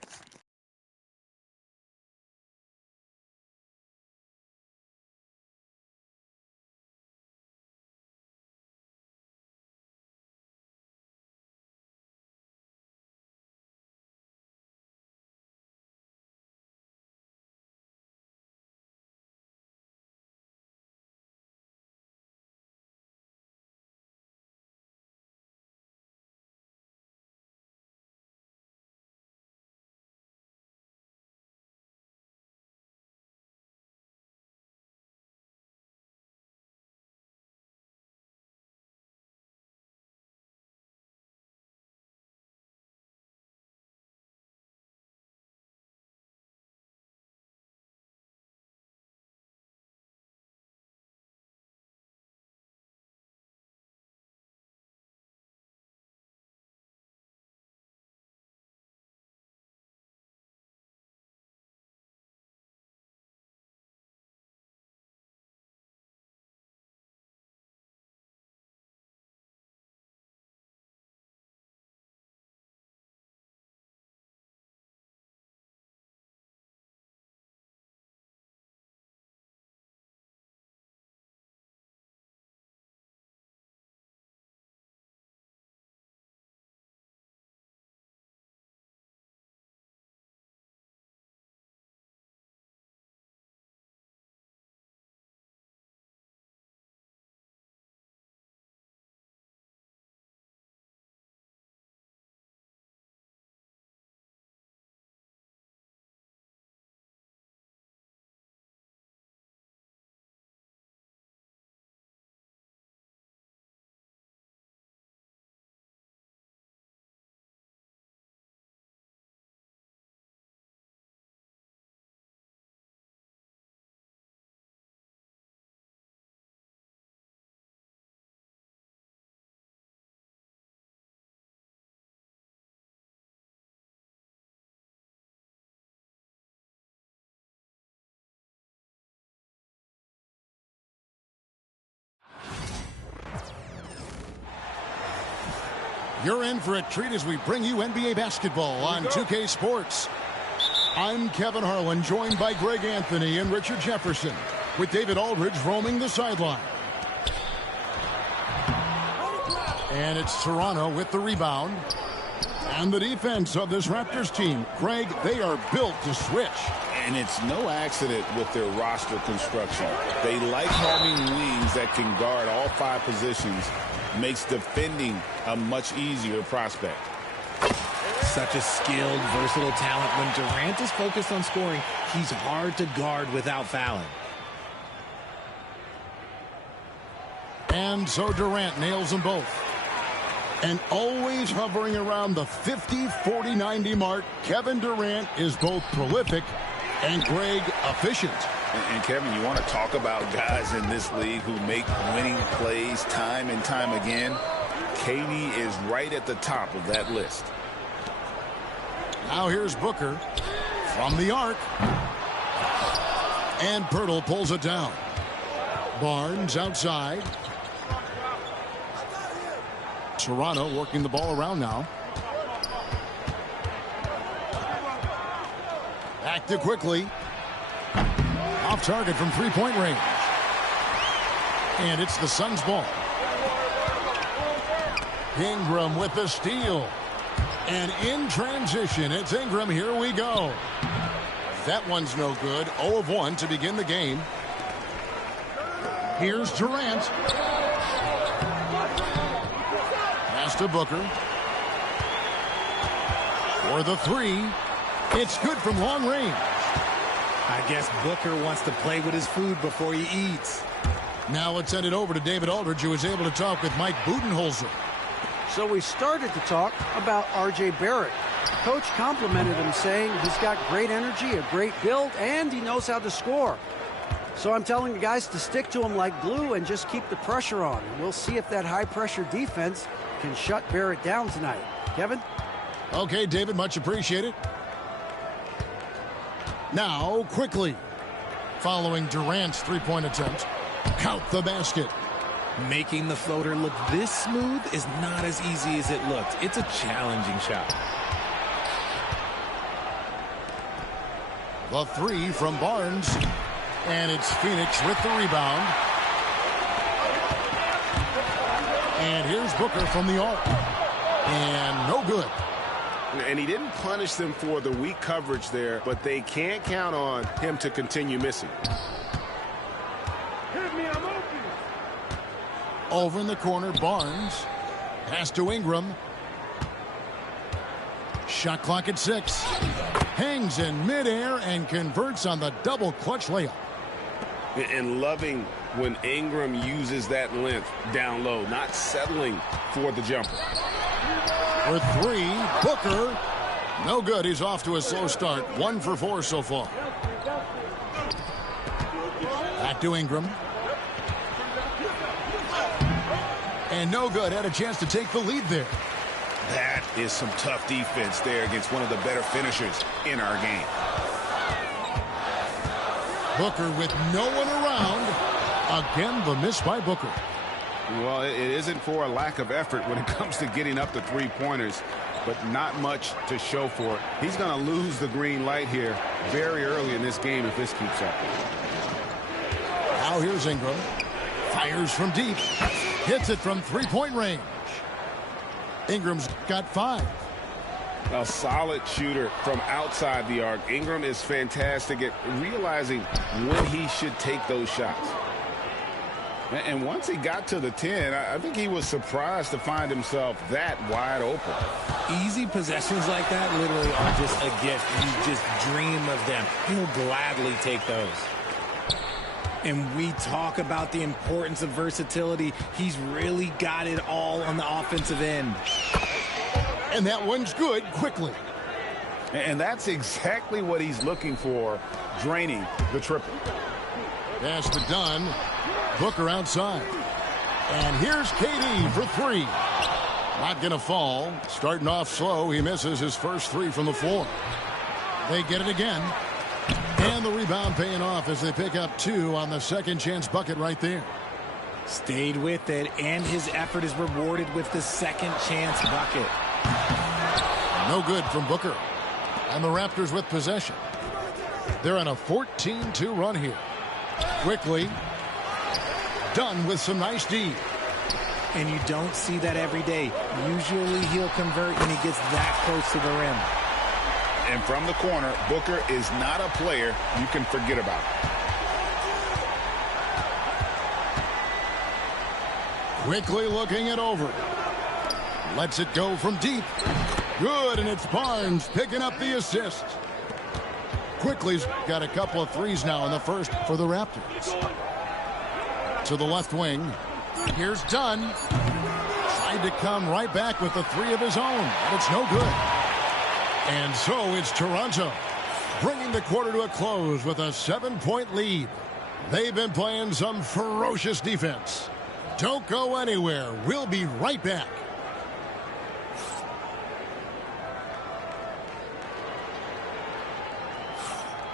You're in for a treat as we bring you NBA basketball on 2K Sports. I'm Kevin Harlan, joined by Greg Anthony and Richard Jefferson, with David Aldridge roaming the sideline. And it's Toronto with the rebound. And the defense of this Raptors team, Greg, they are built to switch. And it's no accident with their roster construction. They like having wings that can guard all 5 positions. Makes defending a much easier prospect. Such a skilled, versatile talent. When Durant is focused on scoring, he's hard to guard without fouling. And so Durant nails them both. And always hovering around the 50, 40, 90 mark, Kevin Durant is both prolific and, Greg, efficient. And Kevin, you want to talk about guys in this league who make winning plays time and time again? KD is right at the top of that list. Now here's Booker from the arc. And Pirtle pulls it down. Barnes outside. Toronto working the ball around now. Active quickly. Off target from three-point range. And it's the Suns' ball. Ingram with the steal. And in transition, it's Ingram. Here we go. That one's no good. 0 of 1 to begin the game. Here's Durant. Pass to Booker. For the 3. It's good from long range. I guess Booker wants to play with his food before he eats. Now let's send it over to David Aldridge, who was able to talk with Mike Budenholzer. So we started to talk about R.J. Barrett. Coach complimented him, saying he's got great energy, a great build, and he knows how to score. So I'm telling the guys to stick to him like glue and just keep the pressure on. We'll see if that high-pressure defense can shut Barrett down tonight. Kevin? Okay, David, much appreciated. Now, quickly, following Durant's three-point attempt, count the basket. Making the floater look this smooth is not as easy as it looked. It's a challenging shot. The 3 from Barnes. And it's Phoenix with the rebound. And here's Booker from the arc. And no good. And he didn't punish them for the weak coverage there, but they can't count on him to continue missing. Over in the corner, Barnes. Pass to Ingram. Shot clock at 6. Hangs in midair and converts on the double clutch layup. And loving when Ingram uses that length down low, not settling for the jumper. For 3, Booker. No good. He's off to a slow start. 1 for 4 so far. Back to Ingram. And no good. Had a chance to take the lead there. That is some tough defense there against one of the better finishers in our game. Booker with no one around. Again, the miss by Booker. Well, it isn't for a lack of effort when it comes to getting up to three-pointers, but not much to show for it. He's going to lose the green light here very early in this game if this keeps up. Now here's Ingram. Fires from deep. Hits it from three-point range. Ingram's got 5. A solid shooter from outside the arc. Ingram is fantastic at realizing when he should take those shots. And once he got to the 10, I think he was surprised to find himself that wide open. Easy possessions like that literally are just a gift. You just dream of them. He'll gladly take those. And we talk about the importance of versatility. He's really got it all on the offensive end. And that one's good quickly. And that's exactly what he's looking for, draining the triple. Pass to Dunn. Booker outside. And here's KD for 3. Not going to fall. Starting off slow. He misses his first 3 from the floor. They get it again. And the rebound paying off as they pick up 2 on the second chance bucket right there. Stayed with it, and his effort is rewarded with the second chance bucket. No good from Booker. And the Raptors with possession. They're on a 14-2 run here. Quickly. Dunn with some nice D. and you don't see that every day. Usually he'll convert when he gets that close to the rim. And from the corner, Booker is not a player you can forget about. Quickly looking it over. Lets it go from deep. Good, and it's Barnes picking up the assist. Quickly's got a couple of threes now in the first for the Raptors. To the left wing. Here's Dunn. Tried to come right back with the three of his own, but it's no good. And so it's Toronto, bringing the quarter to a close with a 7-point lead. They've been playing some ferocious defense. Don't go anywhere. We'll be right back.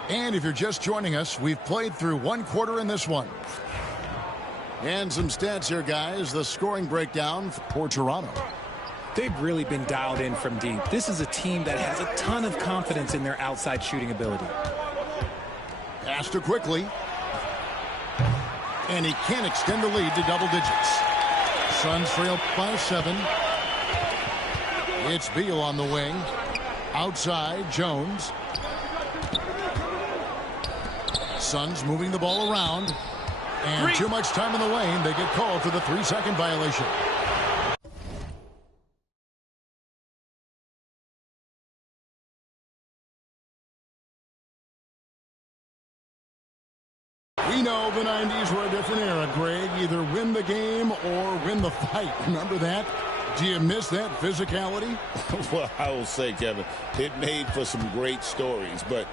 And if you're just joining us, we've played through one quarter in this one. And some stats here, guys. The scoring breakdown for Toronto. They've really been dialed in from deep. This is a team that has a ton of confidence in their outside shooting ability. Pass to Quickly. And he can't extend the lead to double digits. Suns trail by 7. It's Beal on the wing. Outside, Jones. Suns moving the ball around. And too much time in the lane. They get called for the 3-second violation. We know the 90s were a different era, Greg. Either win the game or win the fight. Remember that? Do you miss that physicality? Well, I will say, Kevin, it made for some great stories, but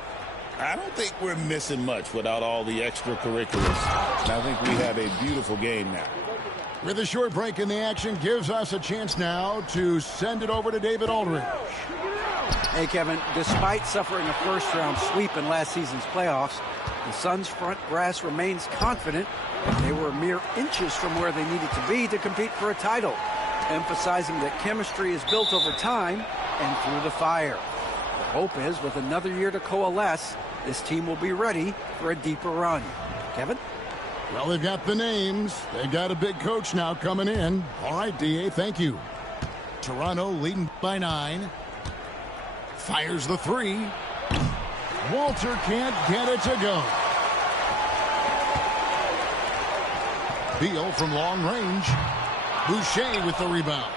I don't think we're missing much without all the extracurriculars. And I think we have a beautiful game now. With a short break in the action, gives us a chance now to send it over to David Aldridge. Hey, Kevin, despite suffering a first-round sweep in last season's playoffs, the Suns' front brass remains confident they were mere inches from where they needed to be to compete for a title, emphasizing that chemistry is built over time and through the fire. The hope is, with another year to coalesce, this team will be ready for a deeper run. Kevin? Well, they've got the names. They've got a big coach now coming in. All right, D.A., thank you. Toronto leading by 9. Fires the 3. Walter can't get it to go. Beal from long range. Boucher with the rebound.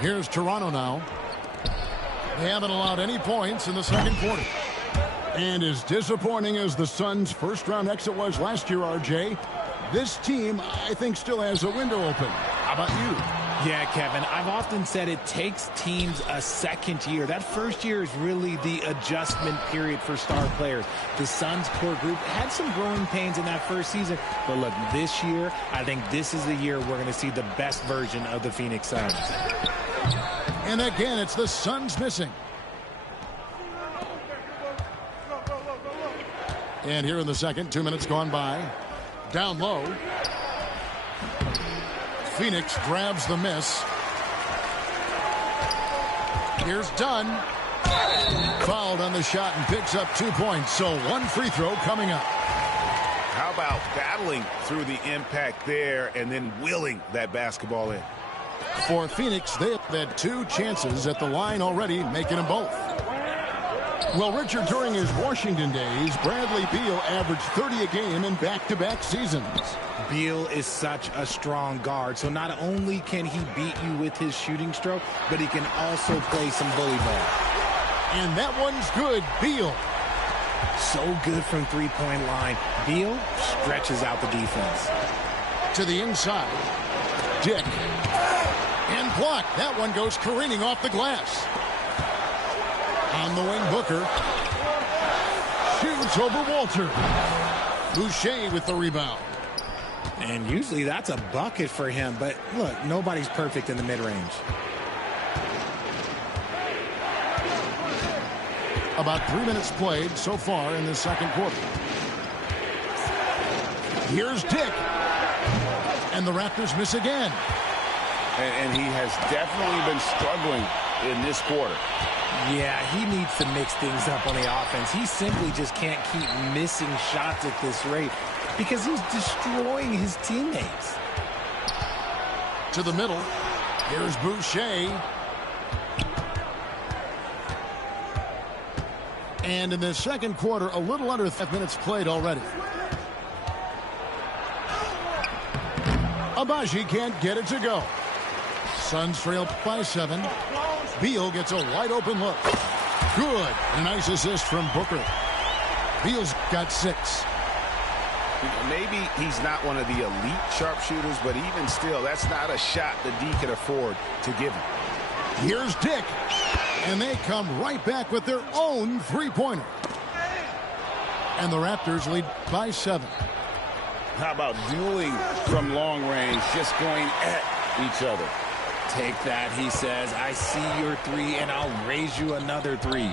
Here's Toronto now. They haven't allowed any points in the second quarter. And as disappointing as the Suns' first-round exit was last year, RJ, this team, I think, still has a window open. How about you? Yeah, Kevin, I've often said it takes teams a second year. That first year is really the adjustment period for star players. The Suns' core group had some growing pains in that first season. But look, this year, I think this is the year we're going to see the best version of the Phoenix Suns. And again, it's the Suns missing. And here in the second, 2 minutes gone by. Down low. Phoenix grabs the miss. Here's Dunn. Fouled on the shot and picks up 2 points. So one free throw coming up. How about battling through the impact there and then willing that basketball in? For Phoenix, they have had 2 chances at the line already, making them both. Well, Richard, during his Washington days, Bradley Beal averaged 30 a game in back-to-back seasons. Beal is such a strong guard, so not only can he beat you with his shooting stroke, but he can also play some bully ball. And that one's good. Beal. So good from three-point line. Beal stretches out the defense. To the inside. Dick. And blocked. That one goes careening off the glass. On the wing, Booker. Shoots over Walter. Boucher with the rebound. And usually that's a bucket for him, but look, nobody's perfect in the mid-range. About 3 minutes played so far in the second quarter. Here's Dick. And the Raptors miss again. And he has definitely been struggling in this quarter. Yeah, he needs to mix things up on the offense. He simply just can't keep missing shots at this rate because he's destroying his teammates. to the middle. Here's Boucher. And in the second quarter, a little under 5 minutes played already. Agbaji can't get it to go. Suns trail by 7. Beal gets a wide open look. Good. A nice assist from Booker. Beal's got 6. Maybe he's not one of the elite sharpshooters, but even still, that's not a shot that D can afford to give him. Here's Dick. And they come right back with their own three-pointer. And the Raptors lead by 7. How about dueling from long range, just going at each other? Take that, he says. I see your 3, and I'll raise you another 3.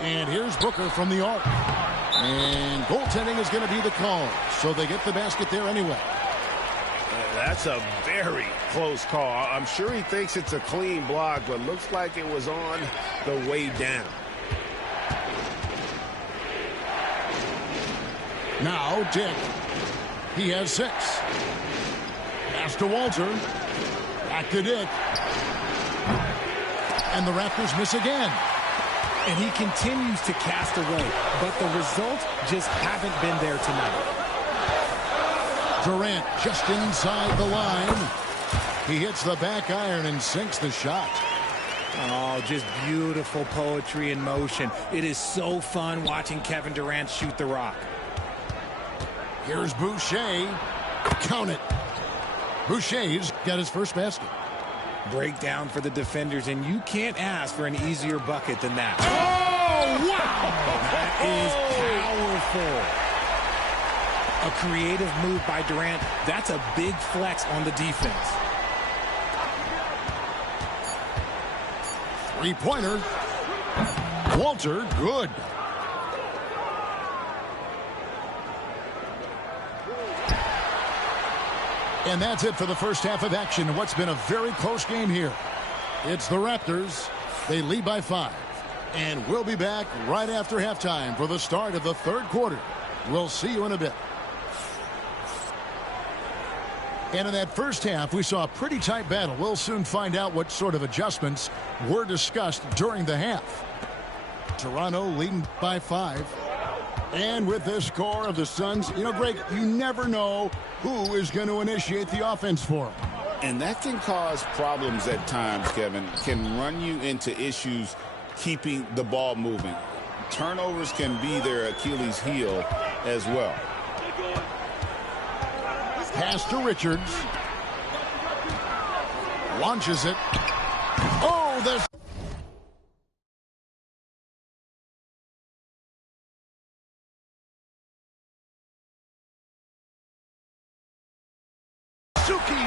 And here's Booker from the arc. And goaltending is going to be the call. So they get the basket there anyway. That's a very close call. I'm sure he thinks it's a clean block, but looks like it was on the way down. Now Dick. He has 6. Pass to Walter. Back to Dick. And the Raptors miss again. And he continues to cast away, but the results just haven't been there tonight. Durant just inside the line. He hits the back iron and sinks the shot. Oh, just beautiful poetry in motion. It is so fun watching Kevin Durant shoot the rock. Here's Boucher. Count it. Boucher's got his first basket. Breakdown for the defenders, and you can't ask for an easier bucket than that. Oh, wow! That is powerful. A creative move by Durant. That's a big flex on the defense. Three-pointer. Walter, good. And that's it for the first half of action. What's been a very close game here. It's the Raptors. They lead by 5. And we'll be back right after halftime for the start of the third quarter. We'll see you in a bit. And in that first half, we saw a pretty tight battle. We'll soon find out what sort of adjustments were discussed during the half. Toronto leading by 5. And with the score of the Suns, you know, Greg, you never know who is going to initiate the offense for them. And that can cause problems at times, Kevin. Can run you into issues keeping the ball moving. Turnovers can be their Achilles heel as well. Pass to Richards. Launches it. Oh, there's...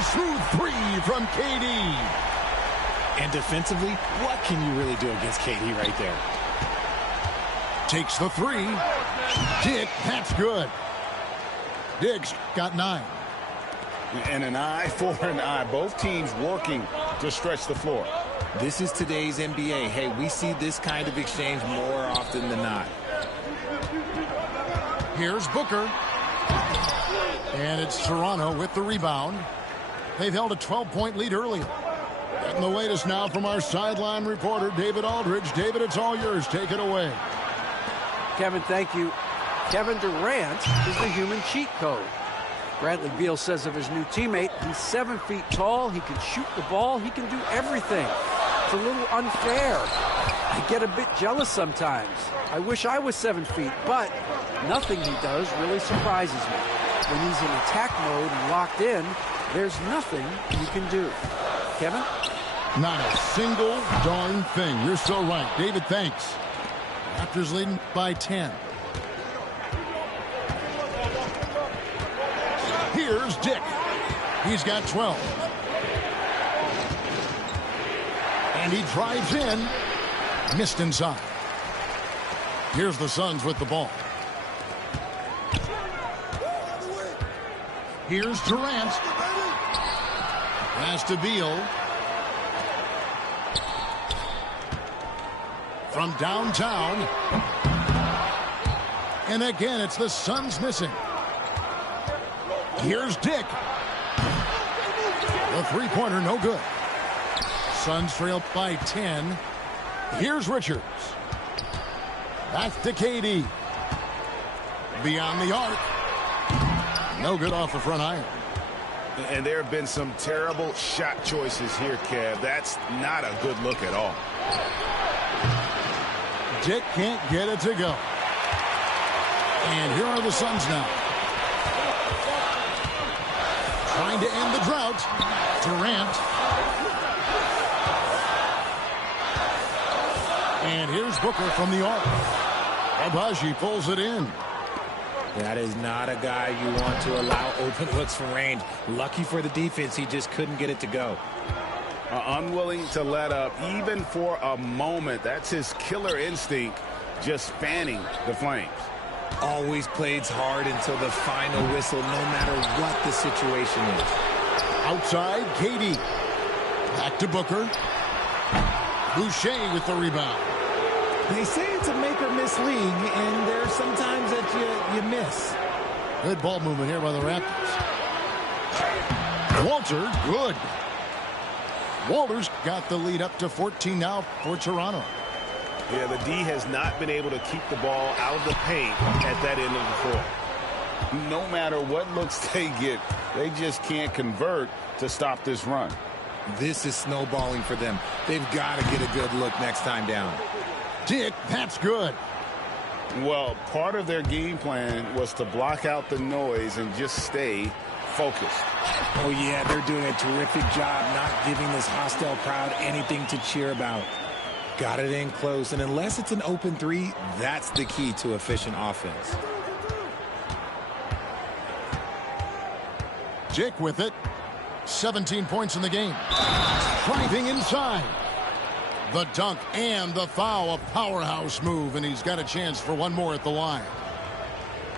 Smooth 3 from KD. And defensively, what can you really do against KD right there? Takes the 3. Dick, that's good. Dick's got 9. And an eye for an eye. Both teams working to stretch the floor. This is today's NBA. Hey, we see this kind of exchange more often than not. Here's Booker. And it's Toronto with the rebound. They've held a 12-point lead earlier. Getting the latest now from our sideline reporter, David Aldridge. David, it's all yours. Take it away. Kevin, thank you. Kevin Durant is the human cheat code. Bradley Beal says of his new teammate, he's 7 feet tall, he can shoot the ball, he can do everything. It's a little unfair. I get a bit jealous sometimes. I wish I was 7 feet, but nothing he does really surprises me. When he's in attack mode and locked in, there's nothing you can do. Kevin? Not a single darn thing. You're so right. David, thanks. Raptors leading by 10. Here's Dick. He's got 12. And he drives in. Missed inside. Here's the Suns with the ball. Here's Durant. Pass to Beal. From downtown. And again, it's the Suns missing. Here's Dick. The three-pointer, no good. Suns trail by 10. Here's Richards. Back to KD. Beyond the arc. No good off the front iron. And there have been some terrible shot choices here, Kev. That's not a good look at all. Dick can't get it to go. And here are the Suns now. Trying to end the drought. Durant. And here's Booker from the arc. Agbaji pulls it in. That is not a guy you want to allow open looks from range. Lucky for the defense, he just couldn't get it to go. Unwilling to let up even for a moment. That's his killer instinct, just fanning the flames. Always plays hard until the final whistle, no matter what the situation is. Outside, KD. Back to Booker. Boucher with the rebound. They say it's a make-or-miss league, and there's sometimes that you miss. Good ball movement here by the Raptors. Walter, good. Walters got the lead up to 14 now for Toronto. Yeah, the D has not been able to keep the ball out of the paint at that end of the floor. No matter what looks they get, they just can't convert to stop this run. This is snowballing for them. They've got to get a good look next time down. Dick, that's good. Well, part of their game plan was to block out the noise and just stay focused. Oh, yeah, they're doing a terrific job not giving this hostile crowd anything to cheer about. Got it in close, and unless it's an open three, that's the key to efficient offense. Dick with it. 17 points in the game. Driving inside. The dunk and the foul, a powerhouse move, and he's got a chance for one more at the line.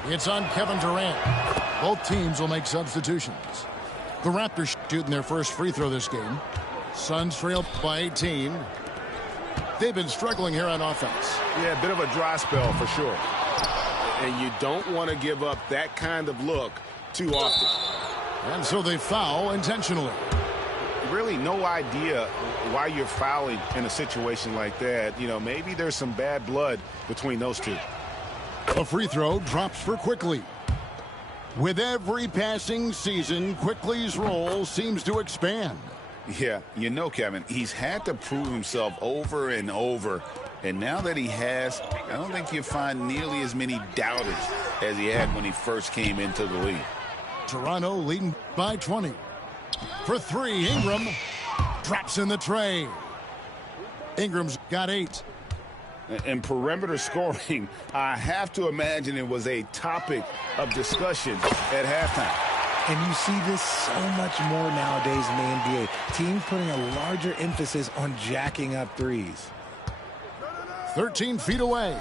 It's on Kevin Durant. Both teams will make substitutions. The Raptors shooting their first free throw this game. Suns trail by 18. They've been struggling here on offense. Yeah, a bit of a dry spell for sure. And you don't want to give up that kind of look too often. And so they foul intentionally. Really no idea why you're fouling in a situation like that. You know, maybe there's some bad blood between those two. A free throw drops for Quickly. With every passing season, Quickly's role seems to expand. Yeah, you know, Kevin, he's had to prove himself over and over. And now that he has, I don't think you find nearly as many doubters as he had when he first came into the league. Toronto leading by 20. For three, Ingram drops in the tray. Ingram's got 8. And perimeter scoring, I have to imagine it was a topic of discussion at halftime. And you see this so much more nowadays in the NBA. Teams putting a larger emphasis on jacking up threes. 13 feet away.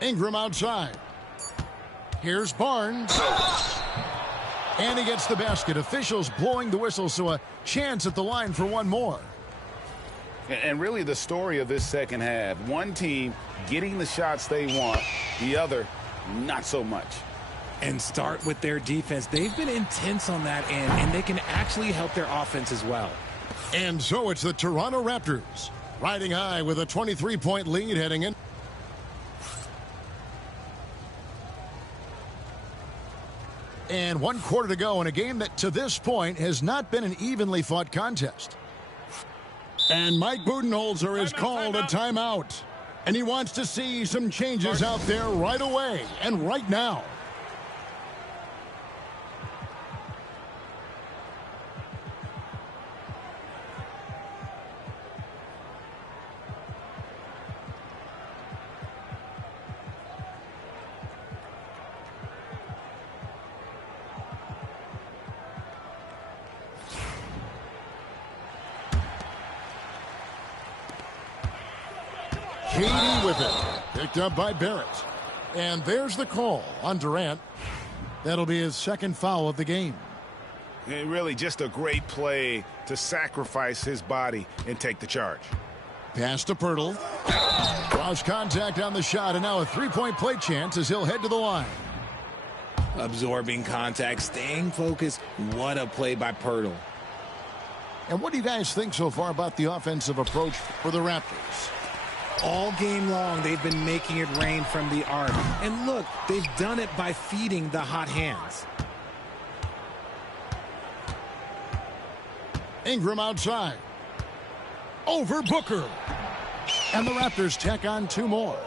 Ingram outside. Here's Barnes. And he gets the basket. Officials blowing the whistle, so a chance at the line for one more. And really the story of this second half, one team getting the shots they want, the other not so much. And start with their defense. They've been intense on that end, and they can actually help their offense as well. And so it's the Toronto Raptors riding high with a 23-point lead heading in. And 1 quarter to go in a game that to this point has not been an evenly fought contest. And Mike Budenholzer has called a timeout. And he wants to see some changes out there right away and right now. KD with it. Picked up by Barrett. And there's the call on Durant. That'll be his second foul of the game. And really just a great play to sacrifice his body and take the charge. Pass to Poeltl. Lost contact on the shot, and now a three-point play chance as he'll head to the line. absorbing contact, staying focused. What a play by Poeltl. And what do you guys think so far about the offensive approach for the Raptors? All game long, they've been making it rain from the arc. And look, they've done it by feeding the hot hands. Ingram outside. Over Booker. And the Raptors tack on 2 more.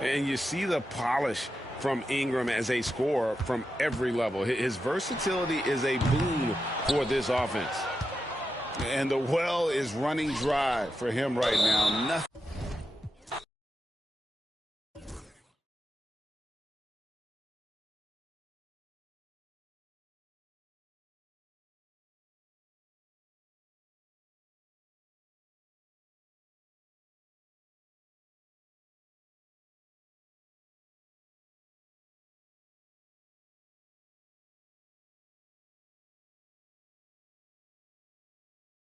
And you see the polish from Ingram as a scorer from every level. His versatility is a boon for this offense. And the well is running dry for him right now. Nothing.